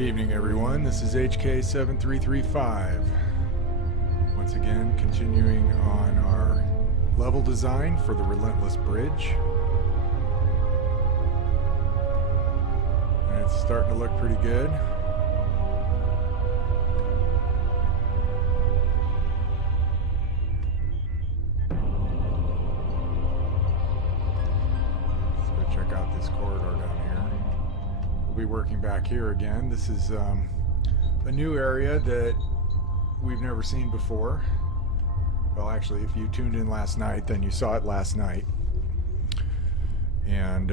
evening, everyone. This is HK7335. Once again, continuing on our level design for the Relentless Bridge. And it's starting to look pretty good. Let's go check out this corridor down here. We'll be working back here again. This is a new area that we've never seen before. Well, actually, if you tuned in last night, then you saw it last night. And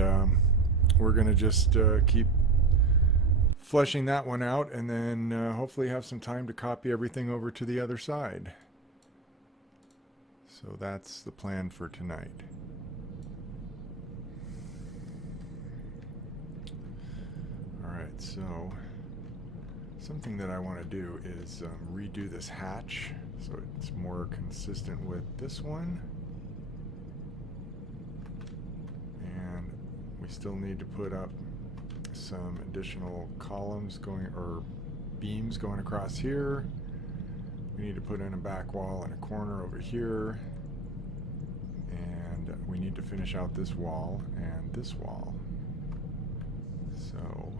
we're going to just keep fleshing that one out, and then hopefully have some time to copy everything over to the other side. So that's the plan for tonight. Alright, so something that I want to do is redo this hatch so it's more consistent with this one. And we still need to put up some additional columns going, or beams going across here. We need to put in a back wall and a corner over here. And we need to finish out this wall and this wall. So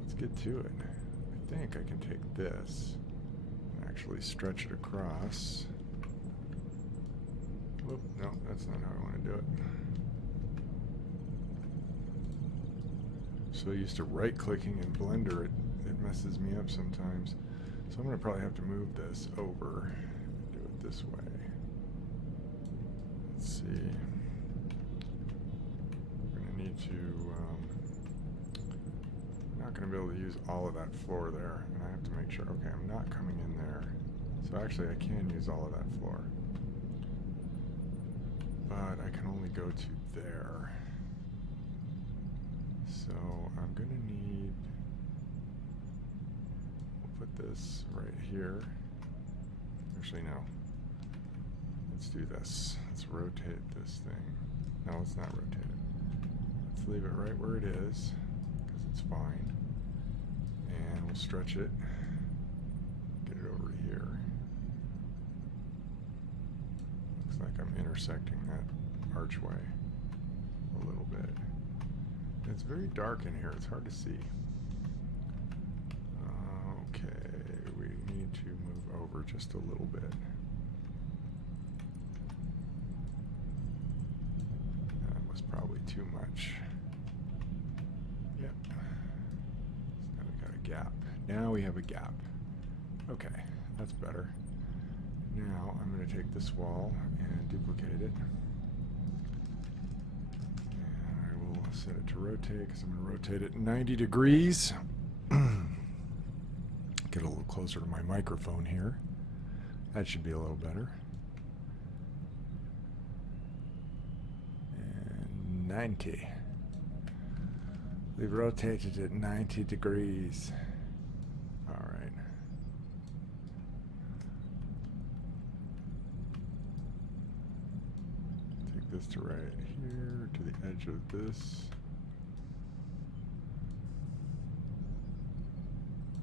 let's get to it. I think I can take this and actually stretch it across. Whoop, no, that's not how I want to do it. So used to right-clicking in Blender, it messes me up sometimes. So I'm going to probably have to move this over and do it this way. Let's see. We're going to need to... not going to be able to use all of that floor there, and I have to make sure, okay, I'm not coming in there. So actually I can use all of that floor. But I can only go to there. So I'm going to need, we'll put this right here. Actually, no. Let's do this. Let's rotate this thing. No, let's not rotate it. Let's leave it right where it is, because it's fine. And we'll stretch it. Get it over here. Looks like I'm intersecting that archway a little bit. It's very dark in here. It's hard to see. Okay, we need to move over just a little bit. That was probably too much. Yep. So now we got a gap. Now we have a gap. Okay, that's better. Now I'm going to take this wall and duplicate it. Set it to rotate, because I'm going to rotate it 90 degrees. Get a little closer to my microphone here. That should be a little better. And 90. We've rotated it 90 degrees. All right. Take this to right here, to the edge of this.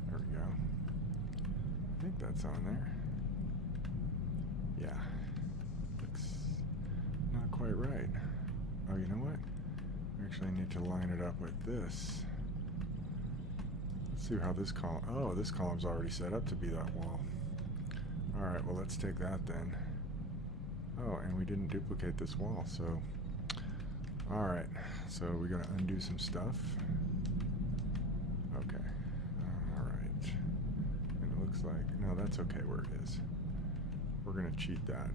There we go. I think that's on there. Yeah. Looks not quite right. Oh, you know what? We actually need to line it up with this. Let's see how this column... Oh, this column's already set up to be that wall. Alright, well, let's take that then. Oh, and we didn't duplicate this wall, so... Alright, so we're going to undo some stuff. Okay. Alright. And it looks like... No, that's okay where it is. We're going to cheat that.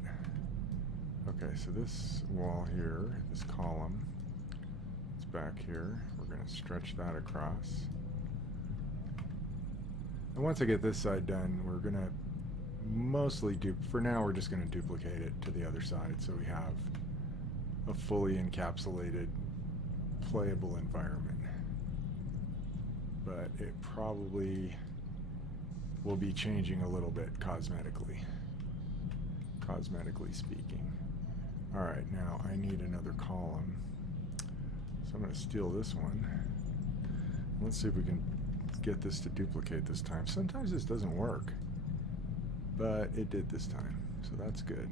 Okay, so this wall here, this column, it's back here. We're going to stretch that across. And once I get this side done, we're going to mostly for now we're just going to duplicate it to the other side so we have a fully encapsulated playable environment. But it probably will be changing a little bit cosmetically speaking. Alright, now I need another column, so I'm going to steal this one. Let's see if we can get this to duplicate this time. Sometimes this doesn't work, but it did this time, so that's good.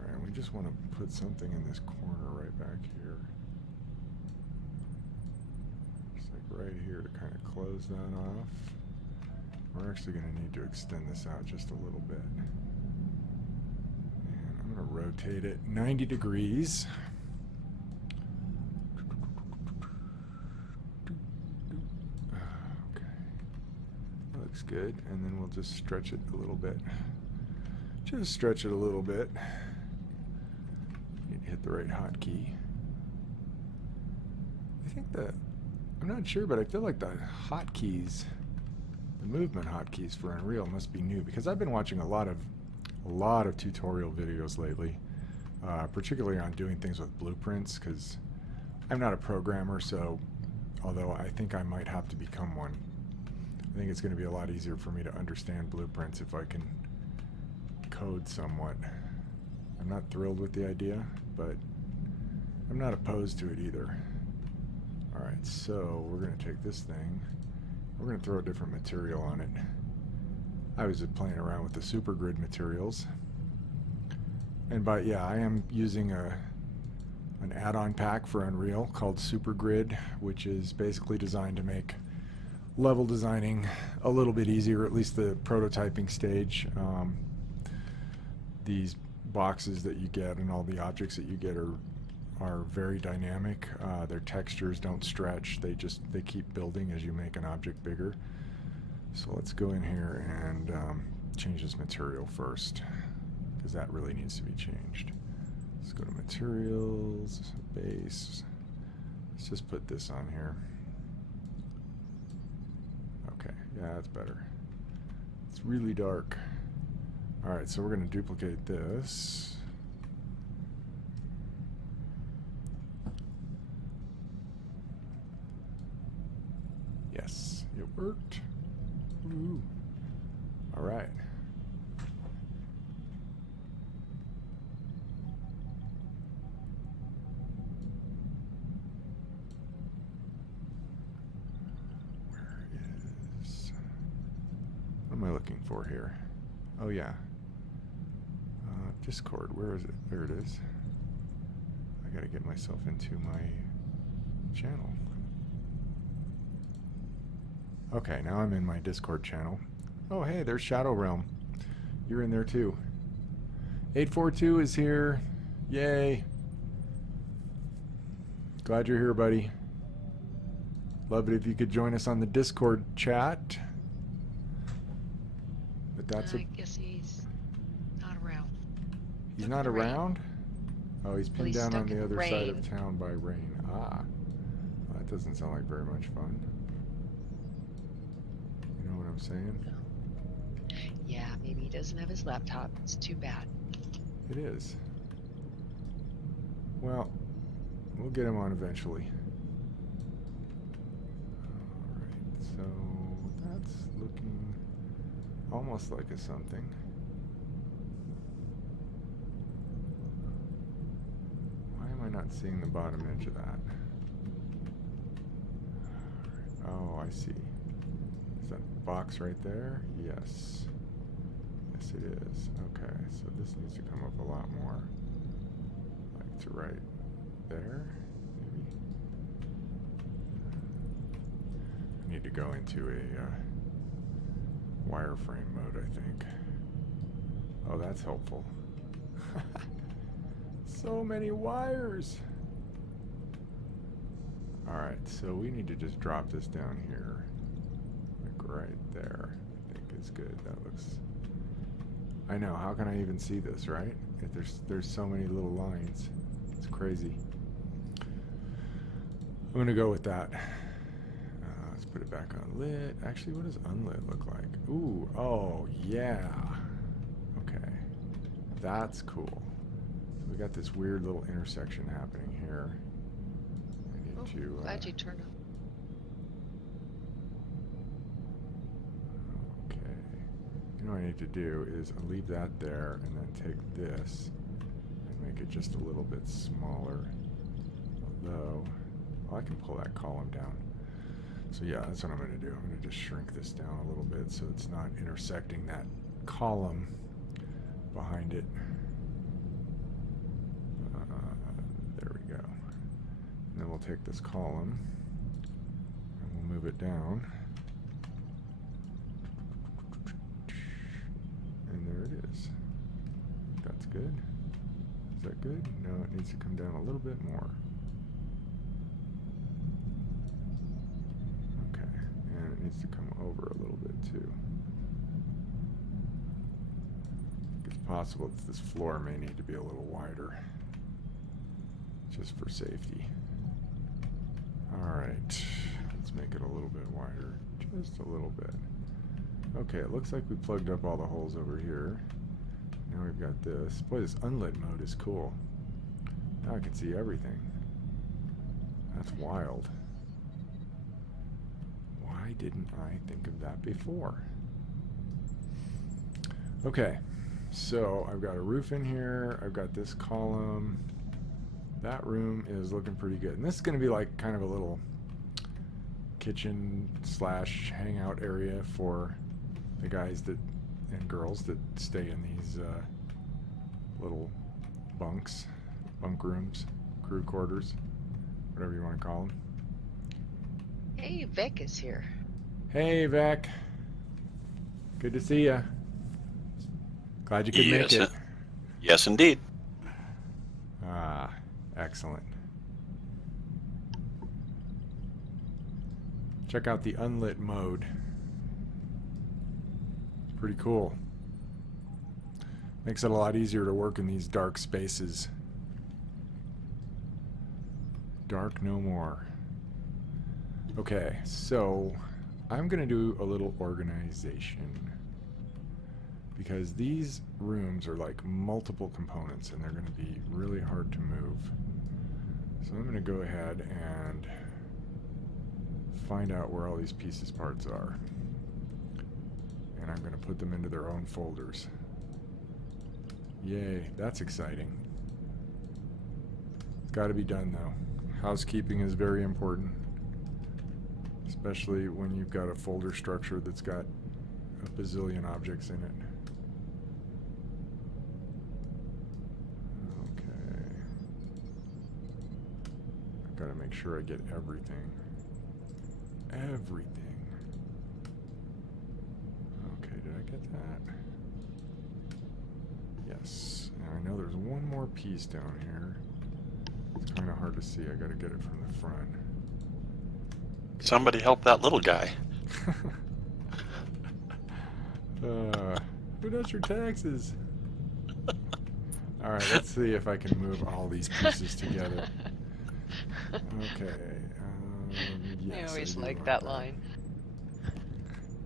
All right, we just want to put something in this corner right back here. Just like right here to kind of close that off. We're actually going to need to extend this out just a little bit. And I'm going to rotate it 90 degrees. Okay. That looks good. And then we'll just stretch it a little bit. Just stretch it a little bit. Need to hit the right hotkey. I think that, I'm not sure, but I feel like the hotkeys, the movement hotkeys for Unreal must be new, because I've been watching a lot of tutorial videos lately, particularly on doing things with blueprints, because I'm not a programmer, so although I think I might have to become one, I think it's going to be a lot easier for me to understand blueprints if I can code somewhat. I'm not thrilled with the idea, but I'm not opposed to it either. Alright, so we're going to take this thing, we're going to throw a different material on it. I was just playing around with the super grid materials. And yeah, I am using an add-on pack for Unreal called Super Grid, which is basically designed to make level designing a little bit easier, at least the prototyping stage. These boxes that you get and all the objects that you get are very dynamic. Their textures don't stretch. They keep building as you make an object bigger. So let's go in here and change this material first, because that really needs to be changed. Let's go to materials, base. Let's just put this on here. Okay, yeah, that's better. It's really dark. Alright, so we're going to duplicate this. Yes, it worked. Ooh. All right. Where is... What am I looking for here? Oh, yeah. Discord, where is it? There it is. I gotta get myself into my channel. Okay, now I'm in my Discord channel. Oh, hey, there's Shadow Realm. You're in there too. 842 is here. Yay. Glad you're here, buddy. Love it if you could join us on the Discord chat. But that's I guess he's not around. He's not around? Oh, he's pinned down on the other side of town by rain. Ah. Well, that doesn't sound like very much fun. You know what I'm saying? Yeah, maybe he doesn't have his laptop. It's too bad. It is. Well, we'll get him on eventually. Alright, so that's looking almost like a something. Why am I not seeing the bottom edge of that? Oh, I see. Is that box right there? Yes. Yes, it is. Okay, so this needs to come up a lot more. Like to right there, maybe? I need to go into a wireframe mode, I think. Oh, that's helpful. So many wires! Alright, so we need to just drop this down here. Like right there, I think is good. That looks... I know, how can I even see this, right? If there's so many little lines. It's crazy. I'm gonna go with that. Let's put it back on lit. Actually, what does unlit look like? Ooh, oh, yeah. Okay. That's cool. So we got this weird little intersection happening here. I need to... glad you turned on. You know what I need to do is leave that there and then take this and make it just a little bit smaller. Although, well, I can pull that column down. So yeah, that's what I'm going to do. I'm going to just shrink this down a little bit so it's not intersecting that column behind it. There we go. And then we'll take this column and we'll move it down. And there it is. That's good. Is that good? No, it needs to come down a little bit more. Okay, and it needs to come over a little bit too. It's possible that this floor may need to be a little wider, just for safety. Alright, let's make it a little bit wider, just a little bit. Okay, it looks like we plugged up all the holes over here. Now we've got this. Boy, this unlit mode is cool. Now I can see everything. That's wild. Why didn't I think of that before? Okay, so I've got a roof in here. I've got this column. That room is looking pretty good. And this is going to be like kind of a little kitchen slash hangout area for the guys that and girls that stay in these little bunk rooms, crew quarters, whatever you want to call them. Hey, Vic is here. Hey, Vic. Good to see you. Glad you could make it. Yes, indeed. Ah, excellent. Check out the unlit mode. Pretty cool. Makes it a lot easier to work in these dark spaces. Dark no more. Okay, so I'm gonna do a little organization because these rooms are like multiple components and they're gonna be really hard to move. So I'm gonna go ahead and find out where all these pieces parts are. And I'm going to put them into their own folders. Yay, that's exciting. It's got to be done though. Housekeeping is very important, especially when you've got a folder structure that's got a bazillion objects in it. Okay. I've got to make sure I get everything. Everything. Did I get that? Yes. Now I know there's one more piece down here. It's kind of hard to see. I gotta get it from the front. Somebody help that little guy. Who does your taxes? Alright, let's see if I can move all these pieces together. Okay. Yes, I always do like that line.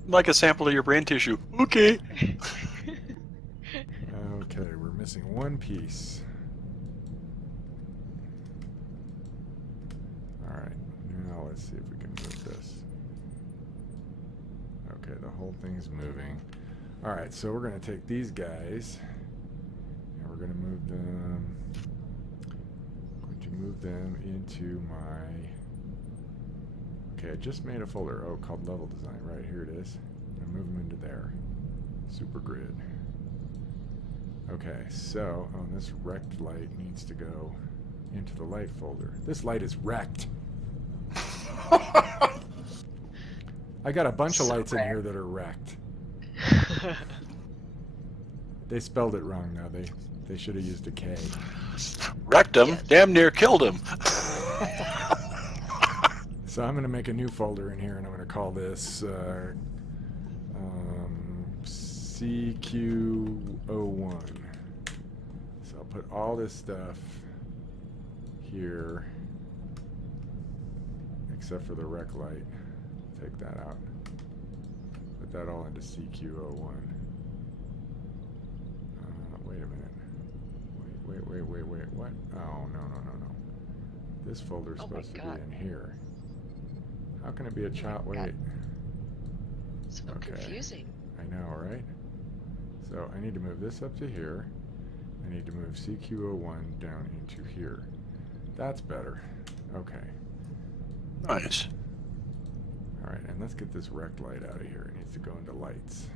Like a sample of your brain tissue. Okay. Okay, we're missing one piece. Alright, now let's see if we can move this. Okay, the whole thing's moving. Alright, so we're going to take these guys and we're going to move them. I'm going to move them into my... Okay, I just made a folder, called Level Design. Right, here it is. I'm going to move them into there. Super grid. Okay, so, this wrecked light needs to go into the light folder. This light is wrecked. I got a bunch of lights in here that are wrecked. They spelled it wrong, though. They should have used a K. Wrecked him, damn near killed him. So I'm going to make a new folder in here, and I'm going to call this CQ01. So I'll put all this stuff here, except for the rec light. Take that out. Put that all into CQ01. Wait a minute. Wait. What? Oh, no. This folder's supposed to be in here. How can it be a child? Wait. So confusing. I know, right? So I need to move this up to here. I need to move CQ01 down into here. That's better. Okay. Nice. Alright, and let's get this rect light out of here. It needs to go into lights.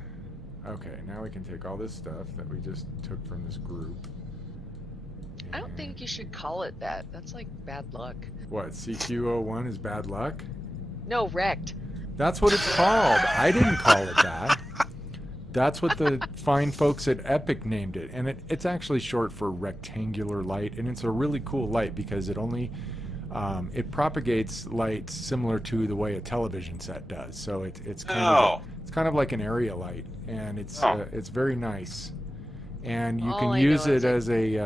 Okay, now we can take all this stuff that we just took from this group. I don't think you should call it that. That's like bad luck. What, CQ01 is bad luck? No, wrecked. That's what it's called. I didn't call it that. That's what the fine folks at Epic named it. And it's actually short for rectangular light. And it's a really cool light because it only, it propagates light similar to the way a television set does. So it's kind of like an area light. And it's very nice. And you can use it as a,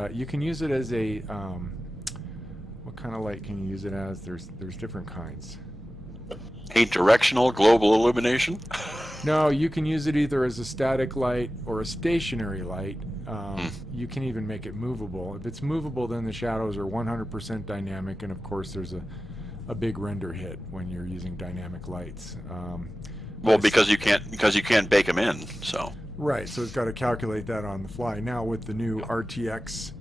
what kind of light can you use it as? There's different kinds. A directional global illumination? No, you can use it either as a static light or a stationary light. You can even make it movable. If it's movable, then the shadows are 100% dynamic, and of course there's a big render hit when you're using dynamic lights. Well, because you can't bake them in, so. Right, so it's got to calculate that on the fly. Now with the new RTX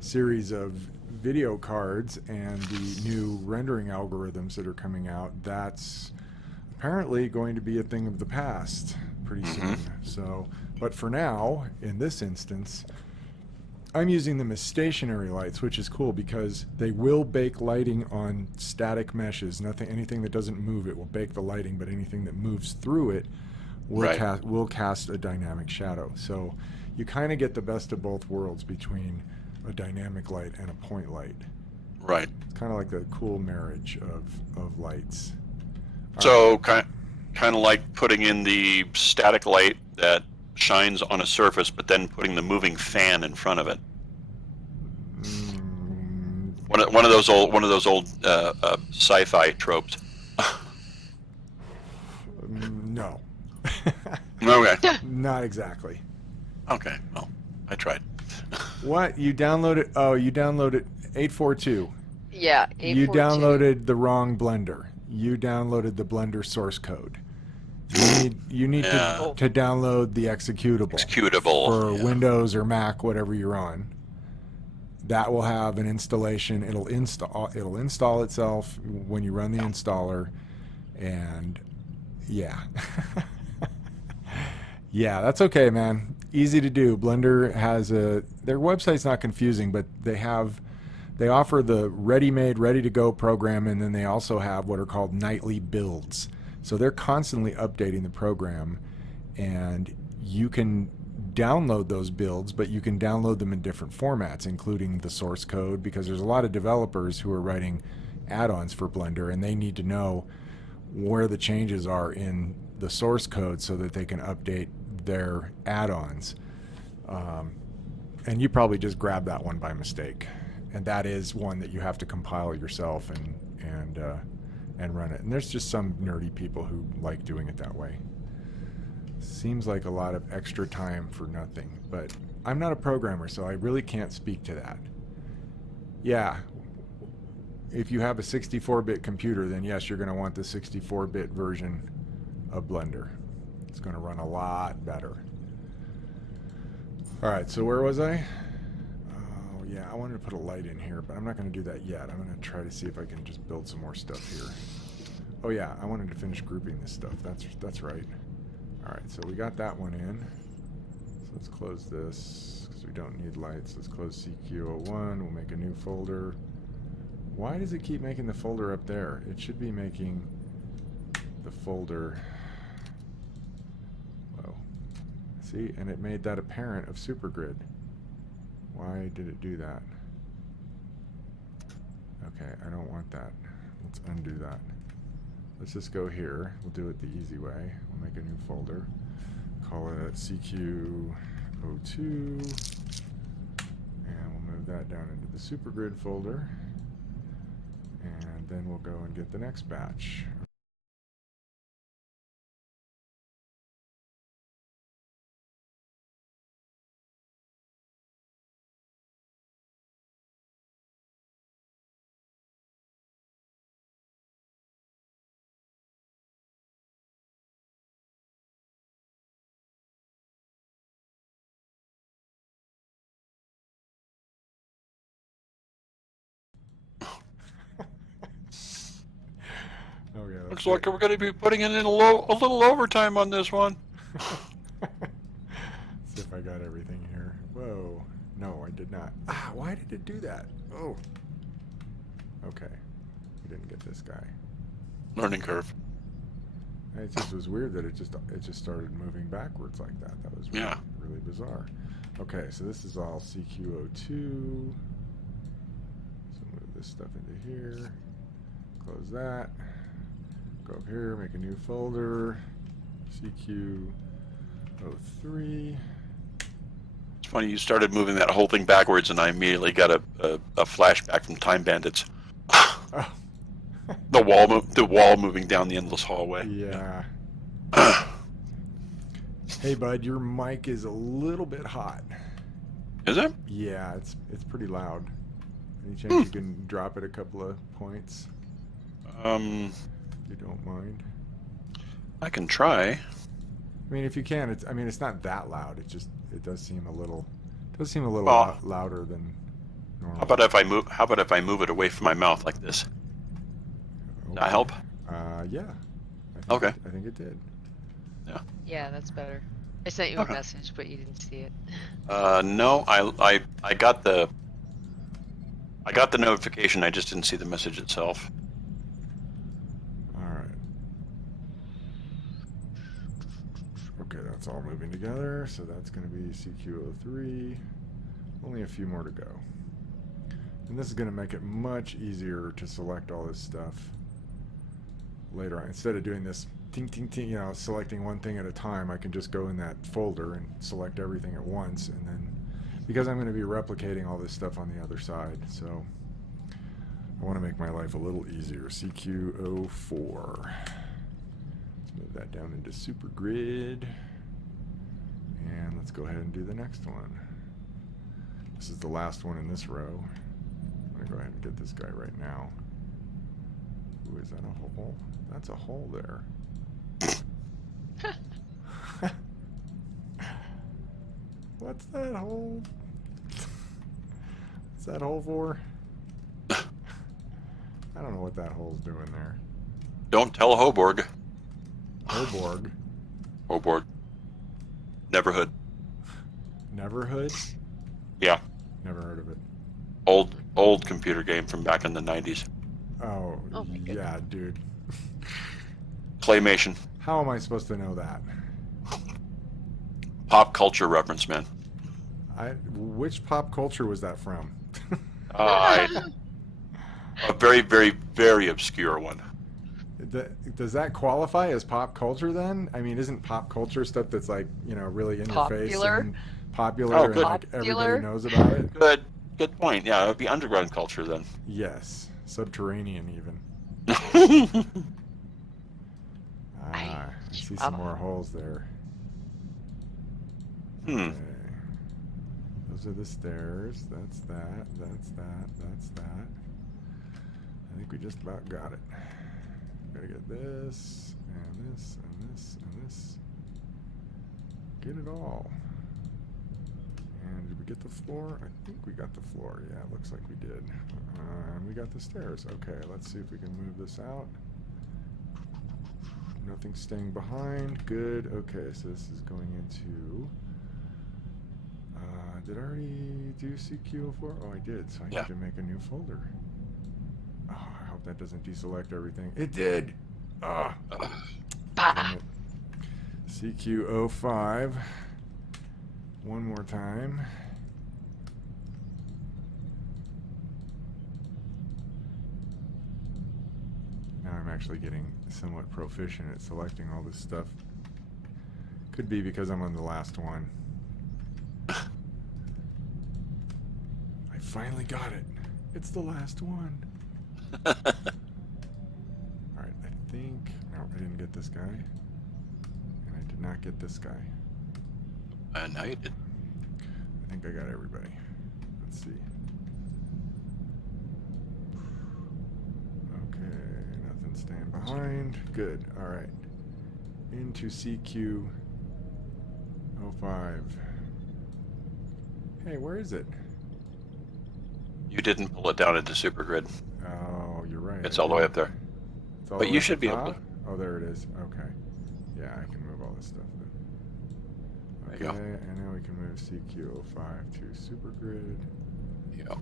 series of video cards and the new rendering algorithms that are coming out, that's apparently going to be a thing of the past pretty soon. So, but for now, in this instance, I'm using them as stationary lights, which is cool because they will bake lighting on static meshes. Anything that doesn't move, it will bake the lighting, but anything that moves through it will cast a dynamic shadow. So you kind of get the best of both worlds between a dynamic light and a point light. Right. It's kind of like a cool marriage of lights. So kind of like putting in the static light that shines on a surface, but then putting the moving fan in front of it. One of those old sci-fi tropes. No. Okay. Not exactly. Okay. Well, I tried. What? You downloaded? Oh, you downloaded 842. Yeah, 842. You downloaded the wrong Blender. You downloaded the Blender source code. You need to download the executable for Windows or Mac, whatever you're on. That will have an installation. It'll install itself when you run the installer, and yeah. Yeah, that's okay, man. Easy to do. Blender has their website's not confusing, but they offer the ready-made, ready-to-go program, and then they also have what are called nightly builds. So they're constantly updating the program, and you can download those builds, but you can download them in different formats, including the source code, because there's a lot of developers who are writing add-ons for Blender, and they need to know where the changes are in the source code so that they can update their add-ons. And you probably just grabbed that one by mistake, and that is one that you have to compile yourself and run it. And there's just some nerdy people who like doing it that way. Seems like a lot of extra time for nothing, but I'm not a programmer, so I really can't speak to that. Yeah, if you have a 64-bit computer, then yes, you're going to want the 64-bit version of Blender. It's going to run a lot better. All right, so where was I? Oh, yeah, I wanted to put a light in here, but I'm not going to do that yet. I'm going to try to see if I can just build some more stuff here. Oh, yeah, I wanted to finish grouping this stuff. That's right. All right, so we got that one in. So let's close this because we don't need lights. Let's close CQ01. We'll make a new folder. Why does it keep making the folder up there? It should be making the folder. Whoa. See, and it made that a parent of Supergrid. Why did it do that? Okay, I don't want that. Let's undo that. Let's just go here. We'll do it the easy way. We'll make a new folder. Call it CQ02. And we'll move that down into the Supergrid folder. And then we'll go and get the next batch. Okay. Looks like we're going to be putting in a little overtime on this one. See if I got everything here. Whoa. No, I did not. Ah, why did it do that? Oh. Okay. We didn't get this guy. Learning curve. It just was weird that it just started moving backwards like that. That was really, really bizarre. Okay, so this is all CQ02. So move this stuff into here. Close that. Go up here, make a new folder. CQ03. It's funny, you started moving that whole thing backwards, and I immediately got a flashback from Time Bandits. Oh. The wall moving down the endless hallway. Yeah. Hey, bud, your mic is a little bit hot. Is it? Yeah, it's pretty loud. Any chance you can drop it a couple of points? If you don't mind. I can try. I mean, if you can, it's not that loud. It does seem a little louder than normal. How about if I move it away from my mouth like this? Does that help? Yeah. I think it did. Yeah. Yeah, that's better. I sent you a message, but you didn't see it. No, I got the notification. I just didn't see the message itself. All right. Okay, that's all moving together. So that's going to be CQ03. Only a few more to go. And this is going to make it much easier to select all this stuff later on. Instead of doing this ting, ting, ting, selecting one thing at a time, I can just go in that folder and select everything at once. And then, because I'm going to be replicating all this stuff on the other side, so I want to make my life a little easier. CQ04. Let's move that down into Super Grid. And let's go ahead and do the next one. This is the last one in this row. I'm going to go ahead and get this guy right now. Ooh, is that a hole? That's a hole there. What's that hole? What's that hole for? I don't know what that hole's doing there. Don't tell Hoborg. Hoborg? Hoborg. Neverhood. Neverhood? Yeah. Never heard of it. Old computer game from back in the 90s. Oh my goodness. Yeah, dude. Claymation. How am I supposed to know that? Pop culture reference, man. Which pop culture was that from? A very, very, very obscure one. Does that qualify as pop culture then? I mean, isn't pop culture stuff that's like, really in your face and popular and like everybody knows about it? Good point. Yeah, it would be underground culture then. Yes, subterranean even. I see some more holes there. Okay. Those are the stairs. That's that. That's that. That's that. I think we just about got it. Gotta get this, and this, and this, and this. Get it all. And did we get the floor? I think we got the floor. Yeah, it looks like we did. And we got the stairs. Okay, let's see if we can move this out. Nothing's staying behind. Good. Okay, so this is going into... did I already do CQ04? Oh, I did. So I need to make a new folder. Oh, I hope that doesn't deselect everything. It did! Ah! CQ05. One more time. Now I'm actually getting somewhat proficient at selecting all this stuff. Could be because I'm on the last one. I finally got it. It's the last one. Alright, I think... No, I didn't get this guy. And I did not get this guy. Now you did. I think I got everybody. Let's see. Okay, nothing staying behind. Good, alright. Into CQ05. Hey, where is it? You didn't pull it down into Super Grid. Oh, you're right. It's all the way up there. But you should be able to. Oh, there it is. Okay. Yeah, I can move all this stuff then. There Okay, you go. and now we can move CQ05 to Supergrid. Yeah.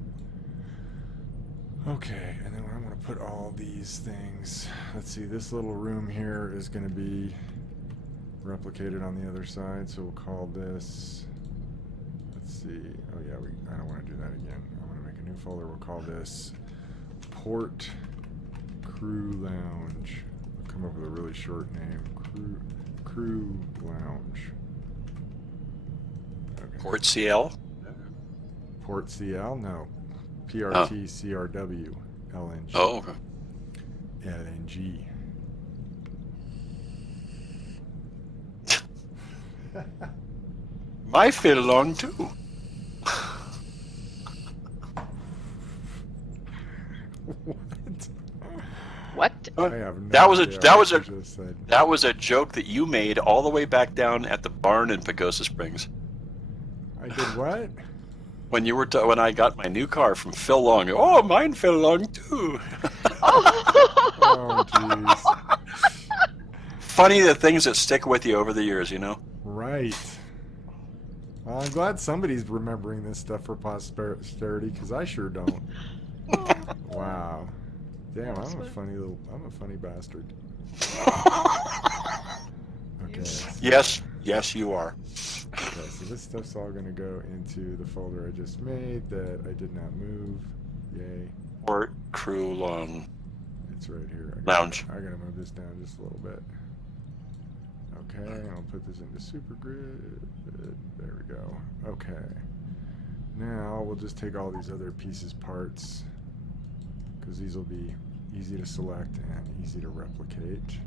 Okay, and then I'm going to put all these things. Let's see, this little room here is going to be replicated on the other side, so we'll call this. Let's see. Oh yeah, I don't want to do that again. I want to make a new folder. We'll call this Port Crew Lounge. I'll come up with a really short name. Crew Lounge. Okay. Port CL? Port CL? No. PRT CRW LNG. Oh, okay. LNG. Might fit along too. What? I have no That was idea that what was a you just said. that was a joke that you made all the way back down at the barn in Pagosa Springs. I did what? When you were when I got my new car from Phil Long. Oh, mine fell along too. Oh, jeez. Funny the things that stick with you over the years, you know. Right. Well, I'm glad somebody's remembering this stuff for posterity, because I sure don't. Wow. Damn, I'm a funny bastard. Okay. Yes, you are. Okay, so this stuff's all going to go into the folder I just made that I did not move. Yay. Port Crew Long. It's right here. Lounge. I gotta move this down just a little bit. Okay, I'll put this into Supergrid. There we go. Okay. Now we'll just take all these other pieces, parts, because these will be easy to select and easy to replicate.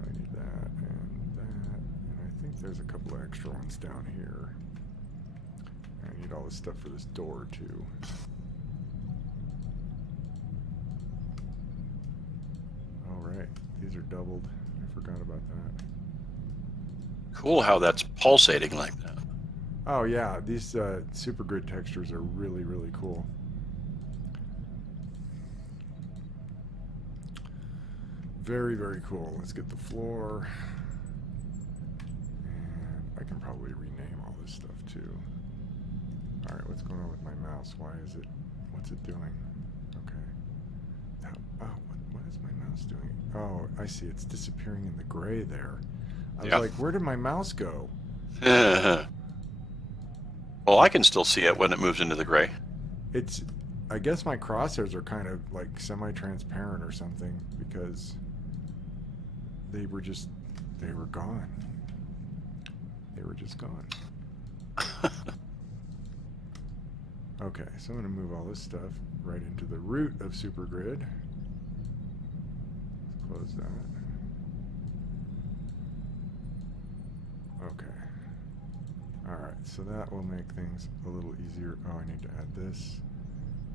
I need that and that, and I think there's a couple of extra ones down here. I need all this stuff for this door too. Alright, these are doubled. I forgot about that. Cool how that's pulsating like that. Oh yeah, these Supergrid textures are really, really cool. Very, very cool. Let's get the floor. And I can probably rename all this stuff too. Alright, what's going on with my mouse? What's it doing? Okay. Oh, what is my mouse doing? Oh, I see. It's disappearing in the gray there. I was like, where did my mouse go? Well, I can still see it when it moves into the gray. I guess my crosshairs are kind of like semi-transparent or something because they were gone. They were just gone. Okay, so I'm going to move all this stuff right into the root of Supergrid. Let's close that. Okay. Alright, so that will make things a little easier. Oh, I need to add this,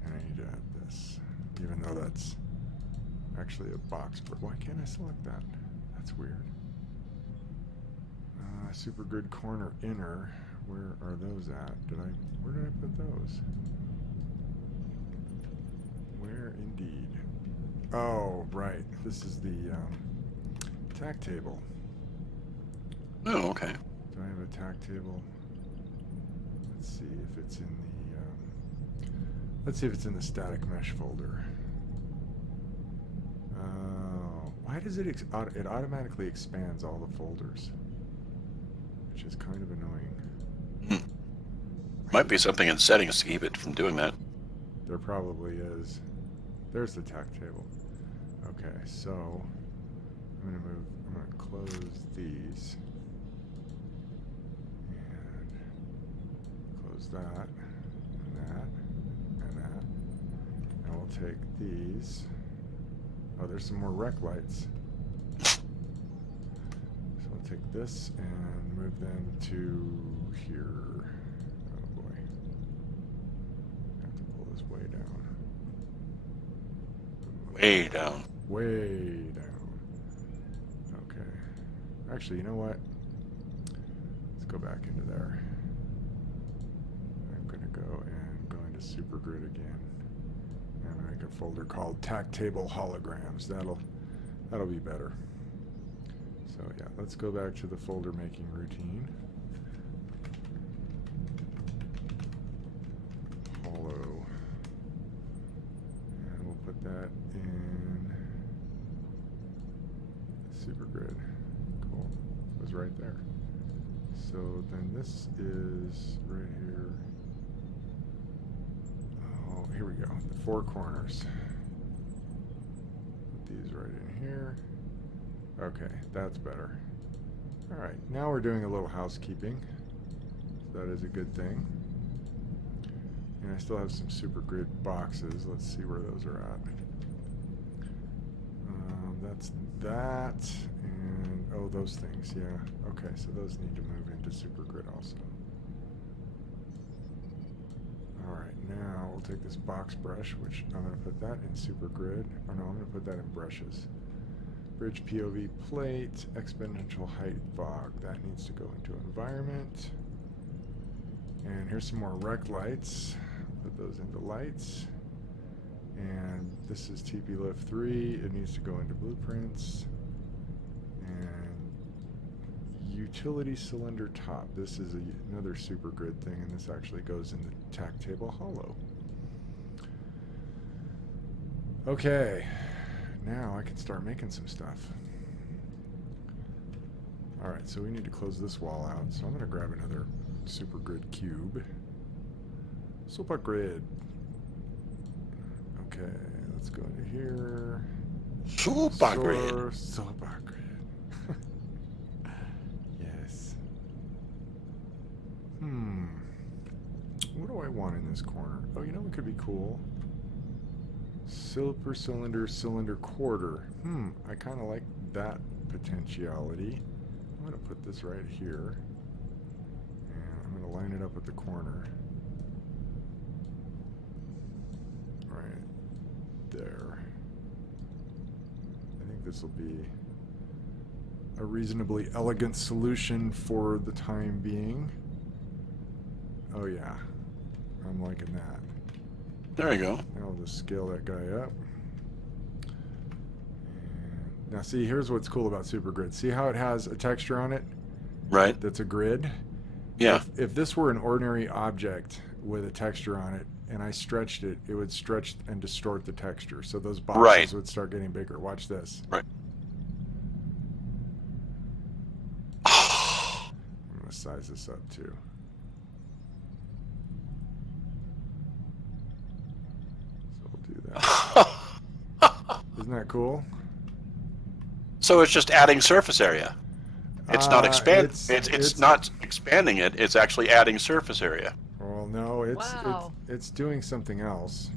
and I need to add this. Even though that's actually a box. Why can't I select that? That's weird. Supergrid corner inner. Where are those at? Where did I put those? Where indeed? Oh, right. This is the tack table. Oh, okay. Do I have a tack table? Let's see if it's in the let's see if it's in the static mesh folder. Why does it it automatically expands all the folders, which is kind of annoying. Might be something in settings to keep it from doing that. There probably is. There's the tack table. Okay, so I'm gonna close these and close that and that and that, and we'll take these. Oh, there's some more rec lights. So I'll take this and move them to here. Oh boy. I have to pull this way down. Way down. Way down. Okay. Actually, you know what? Let's go back into there. I'm going to go into Supergrid again. And make a folder called Tack Table Holograms. That'll be better. So yeah, let's go back to the folder making routine. Hollow. And we'll put that in Supergrid. Cool. It was right there. So then this is right here. Oh, here we go. The 4 corners. Put these right in here. Okay, that's better. All right, now we're doing a little housekeeping. So that is a good thing. And I still have some Supergrid boxes. Let's see where those are at. That's that, and oh, those things, yeah. Okay, so those need to move into Supergrid also. All right, now we'll take this box brush, which I'm going to put that in Supergrid. Oh no, I'm going to put that in brushes. Bridge POV plate, exponential height fog. That needs to go into environment. And here's some more rec lights. Put those into lights. And this is TP Lift 3. It needs to go into blueprints. And utility cylinder top. This is another Supergrid thing, and this actually goes in the Tack Table Hollow. Okay, now I can start making some stuff. Alright, so we need to close this wall out. So I'm going to grab another Supergrid cube. Supergrid. Okay, let's go into here. Supergrid. Supergrid. Yes. What do I want in this corner? Oh, you know what could be cool? Super cylinder quarter. I kind of like that potentiality. I'm going to put this right here. And I'm going to line it up at the corner. Right there. I think this will be a reasonably elegant solution for the time being. Oh yeah, I'm liking that. There you go. Now we'll just scale that guy up. And now see, here's what's cool about Supergrid. See how it has a texture on it? Right. That's a grid? Yeah. If this were an ordinary object with a texture on it, and I stretched it, it would stretch and distort the texture. So those boxes would start getting bigger. Watch this. Right. I'm going to size this up too. So we'll do that. Isn't that cool? So it's just adding surface area. It's not it's not expanding it. It's actually adding surface area. Well, no, Wow. it's doing something else.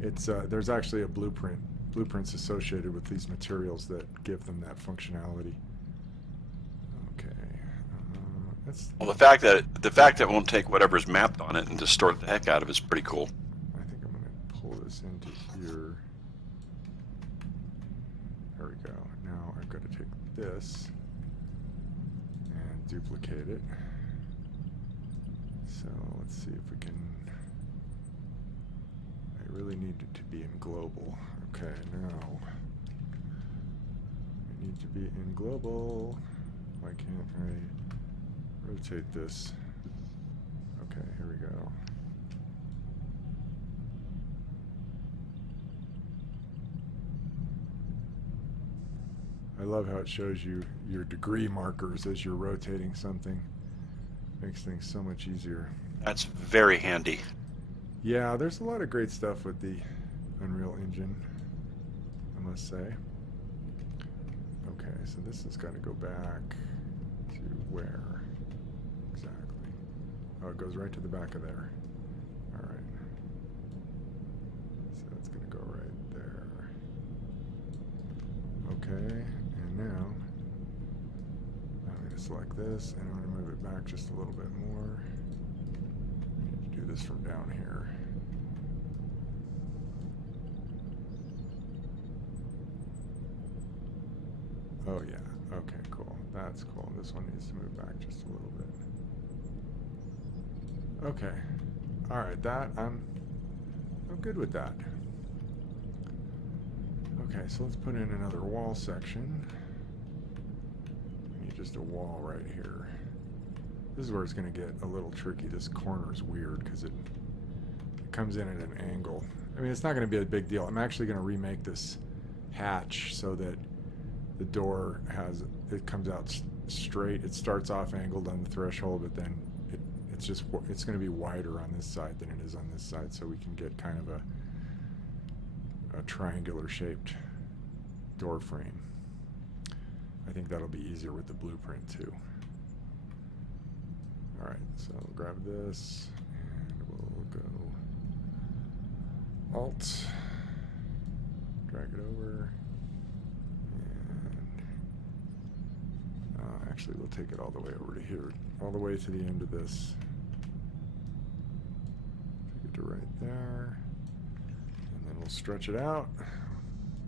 It's there's actually a blueprints associated with these materials that give them that functionality. Okay. Well, the fact that it won't take whatever's mapped on it and distort the heck out of it is pretty cool. I think I'm going to pull this into here. There we go. Now I've got to take this and duplicate it. So let's see if we can. I really need it to be in global. Okay, now I need to be in global. Why can't I rotate this? Okay, here we go. I love how it shows you your degree markers as you're rotating something. Makes things so much easier. That's very handy. Yeah, there's a lot of great stuff with the Unreal Engine, I must say. Okay, so this has got to go back to where exactly? Oh, it goes right to the back of there. All right. So it's going to go right there. Okay, and now I'm going to select this, and I'm going to move it back just a little bit more. I need to do this from down here. Oh yeah, okay, cool. That's cool. This one needs to move back just a little bit. Okay. Alright, I'm good with that. Okay, so let's put in another wall section. We need just a wall right here. This is where it's going to get a little tricky. This corner is weird because it comes in at an angle. I mean, it's not going to be a big deal. I'm actually going to remake this hatch so that the door it comes out straight. It starts off angled on the threshold, but then it's going to be wider on this side than it is on this side, so we can get kind of a triangular shaped door frame. I think that'll be easier with the blueprint too. Alright, so grab this and we'll go Alt, drag it over, and actually we'll take it all the way over to here, all the way to the end of this. Take it to right there, and then we'll stretch it out.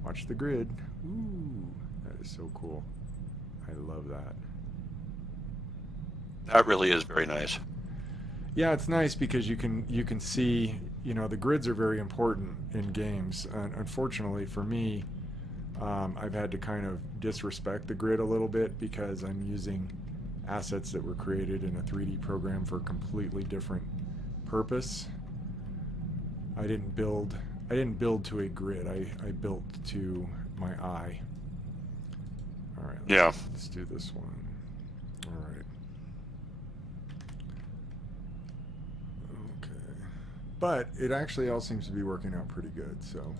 Watch the grid. Ooh, that is so cool. I love that. That really is very nice. Yeah, it's nice because you can see, you know, the grids are very important in games. Unfortunately for me, I've had to kind of disrespect the grid a little bit because I'm using assets that were created in a 3D program for a completely different purpose. I didn't build to a grid. I built to my eye. All right. Let's do this one. All right. Okay. But it actually all seems to be working out pretty good, so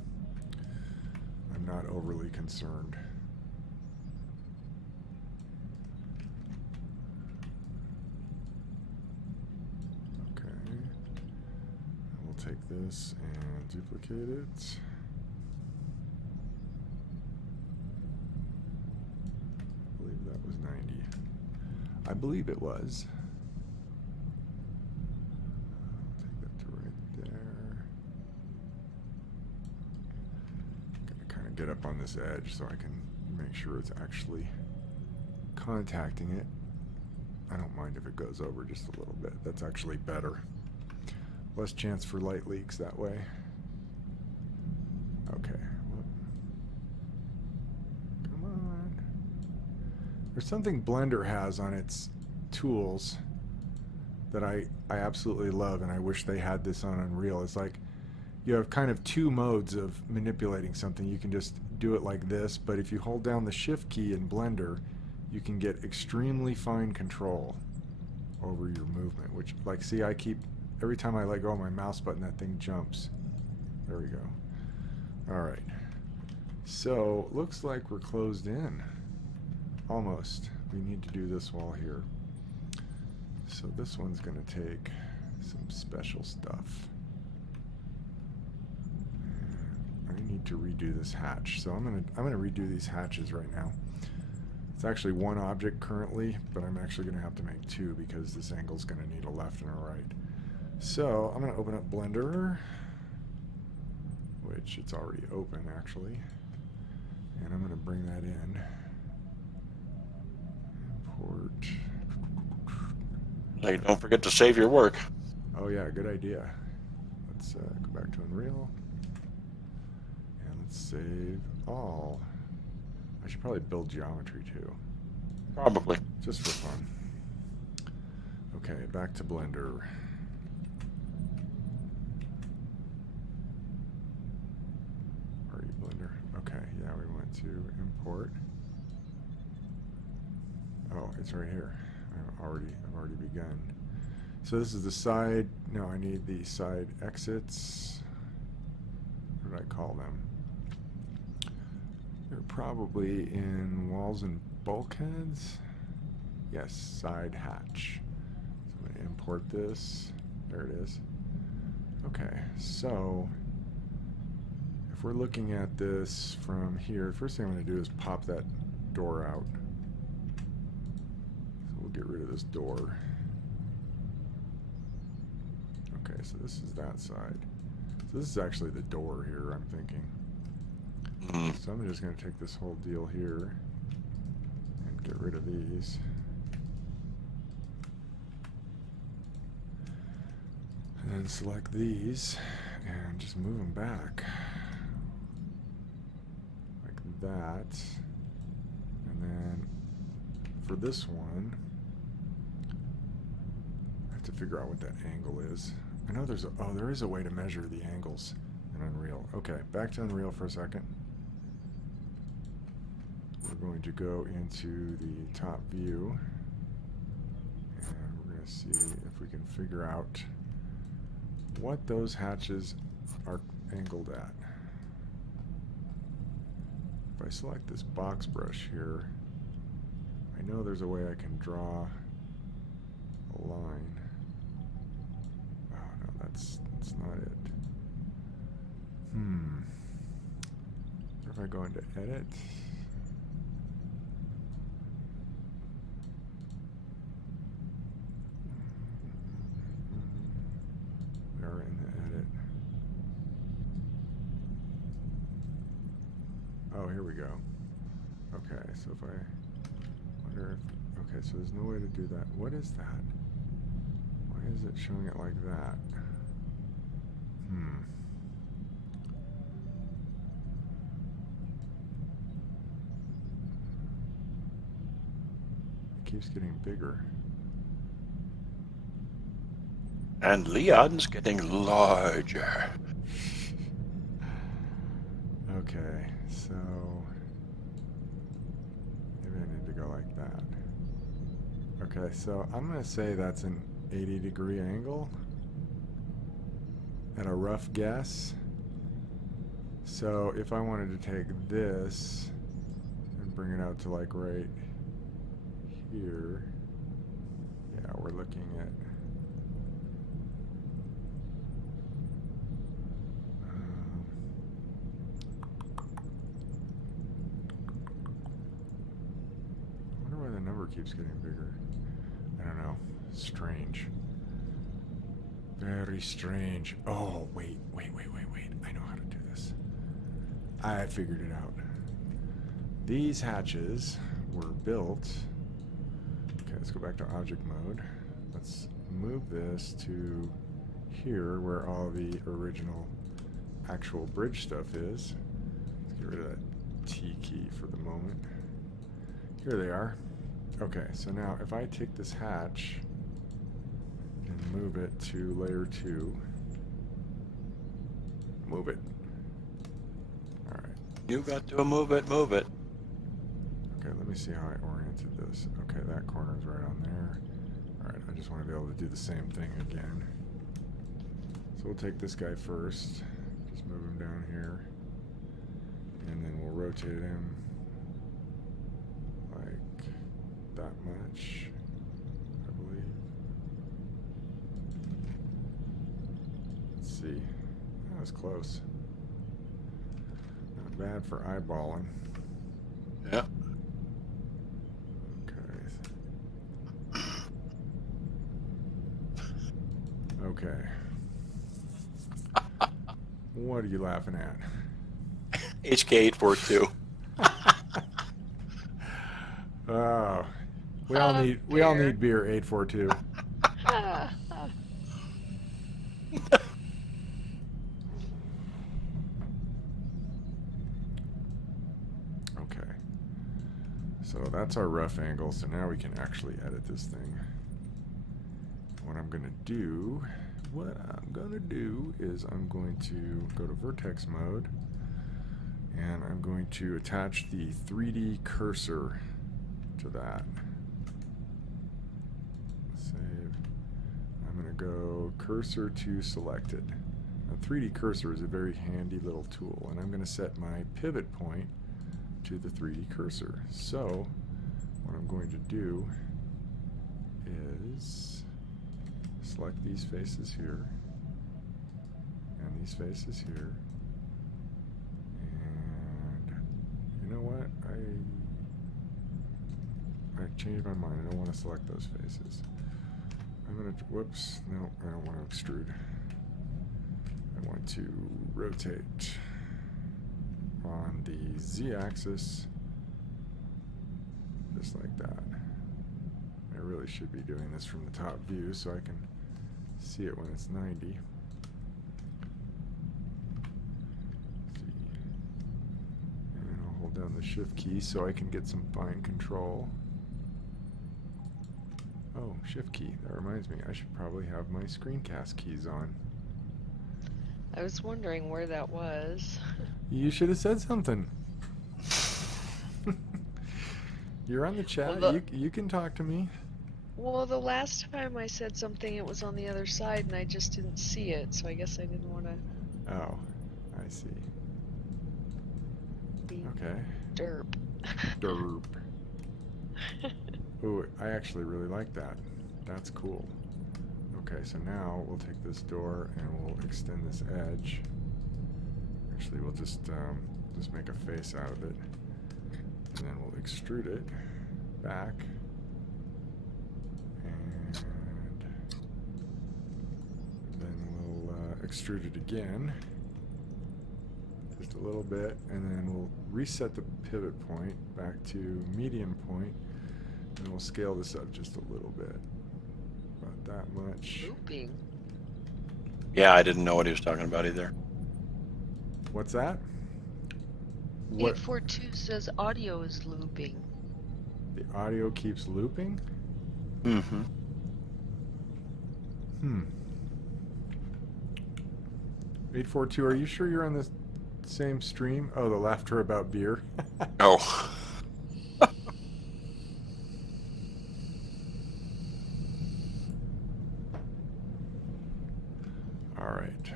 I'm not overly concerned. Okay. We'll take this and duplicate it. I believe that was 90. I believe it was. I'll take that to right there. I'm gonna kind of get up on this edge so I can make sure it's actually contacting it. I don't mind if it goes over just a little bit. That's actually better. Less chance for light leaks that way. Okay. Come on. There's something Blender has on its tools that I absolutely love, and I wish they had this on Unreal. It's like you have kind of two modes of manipulating something. You can just do it like this, but if you hold down the Shift key in Blender, you can get extremely fine control over your movement, which, like, see, every time I let go of my mouse button, that thing jumps. There we go. All right. So, looks like we're closed in. Almost. We need to do this wall here. So this one's going to take some special stuff. I need to redo this hatch. So I'm going to redo these hatches right now. It's actually one object currently, but I'm actually going to have to make two because this angle's going to need a left and a right. So I'm going to open up Blender, which it's already open actually, and I'm going to bring that in. Import. Hey, don't forget to save your work. Oh yeah, good idea. Let's go back to Unreal, and let's save all. I should probably build geometry too. Probably. Just for fun. Okay, back to Blender. Where are you, Blender? Okay, yeah, we went to import. Oh, it's right here. I've already begun. So this is the side. No, I need the side exits. What did I call them? They're probably in walls and bulkheads. Yes, side hatch. So I'm going to import this. There it is. Okay, so if we're looking at this from here, the first thing I'm going to do is pop that door out. So we'll get rid of this door. Okay, so this is that side. So this is actually the door here, I'm thinking. So I'm just going to take this whole deal here and get rid of these. And then select these and just move them back like that. And then for this one, I have to figure out what that angle is. I know there's a, oh, there is a way to measure the angles in Unreal. Okay, back to Unreal for a second. We're going to go into the top view, and we're going to see if we can figure out what those hatches are angled at. If I select this box brush here, I know there's a way I can draw a line. Oh no, that's not it. What if I go into edit? We are in the edit. Oh, here we go. Okay, so if I wonder if, okay, so there's no way to do that. What is that? Why is it showing it like that? It keeps getting bigger. And Leon's getting larger. Okay, so maybe I need to go like that. Okay, so I'm going to say that's an 80-degree angle at a rough guess. So if I wanted to take this and bring it out to like right here, yeah, we're looking at keeps getting bigger. I don't know. Strange. Very strange. Oh, wait. I know how to do this. I figured it out. These hatches were built. Okay, let's go back to object mode. Let's move this to here where all the original actual bridge stuff is. Let's get rid of that T key for the moment. Here they are. Okay, so now if I take this hatch and move it to layer 2, move it. Alright. You got to move it, move it. Okay, let me see how I oriented this. Okay, that corner is right on there. Alright, I just want to be able to do the same thing again. So we'll take this guy first. Just move him down here. And then we'll rotate him like that much, I believe. Let's see. That was close. Not bad for eyeballing. Yeah. Okay. What are you laughing at? HK842. Oh, we all need beer. 842. Okay. So that's our rough angle. So now we can actually edit this thing. What I'm gonna do is I'm going to go to vertex mode, and I'm going to attach the 3D cursor to that. Save. I'm going to go cursor to selected. Now 3D cursor is a very handy little tool, and I'm going to set my pivot point to the 3D cursor. So what I'm going to do is select these faces here and these faces here, and you know what, I changed my mind. I don't want to select those faces. I'm gonna, whoops, no, I don't want to extrude. I want to rotate on the Z-axis just like that. I really should be doing this from the top view so I can see it when it's 90. hold down the shift key so I can get some fine control. Oh, shift key. That reminds me, I should probably have my screencast keys on. I was wondering where that was. You should have said something. You're on the chat. Well, you can talk to me. Well, the last time I said something, it was on the other side, and I just didn't see it, so I guess I didn't want to Oh, I see. be Okay. derp. Derp. Ooh, I actually really like that. That's cool. Okay, so now we'll take this door and we'll extend this edge. Actually, we'll just make a face out of it, and then we'll extrude it back, and then we'll extrude it again, just a little bit, and then we'll reset the pivot point back to median point, and we'll scale this up just a little bit, about that much. Looping. Yeah, I didn't know what he was talking about either. What's that? 842 says audio is looping. The audio keeps looping? Mm-hmm. 842, are you sure you're on the same stream? Oh, the laughter about beer. Oh. All right.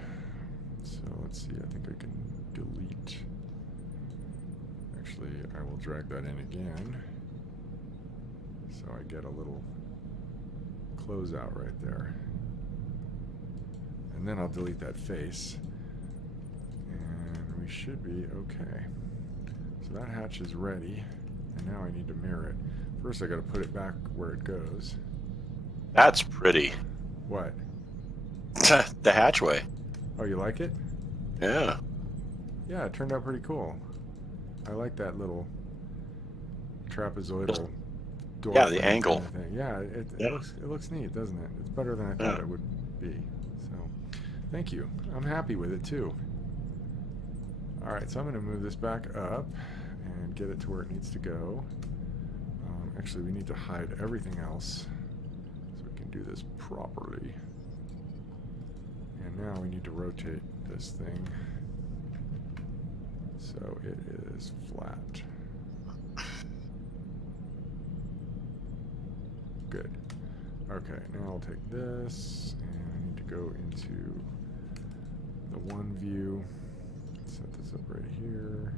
So let's see. I think I can delete. Actually, I will drag that in again. So I get a little closeout right there. And then I'll delete that face. And we should be okay. So that hatch is ready. And now I need to mirror it. First I gotta put it back where it goes. That's pretty. What? The hatchway. Oh, you like it? Yeah. Yeah, it turned out pretty cool. I like that little trapezoidal door. Yeah, the frame angle. kind of thing. Yeah, it looks neat, doesn't it? It's better than I thought it would be. So, thank you. I'm happy with it too. All right, so I'm going to move this back up and get it to where it needs to go. Actually, we need to hide everything else so we can do this properly. And now we need to rotate this thing so it is flat. Good. Okay, now I'll take this and I need to go into the one view. Set this up right here.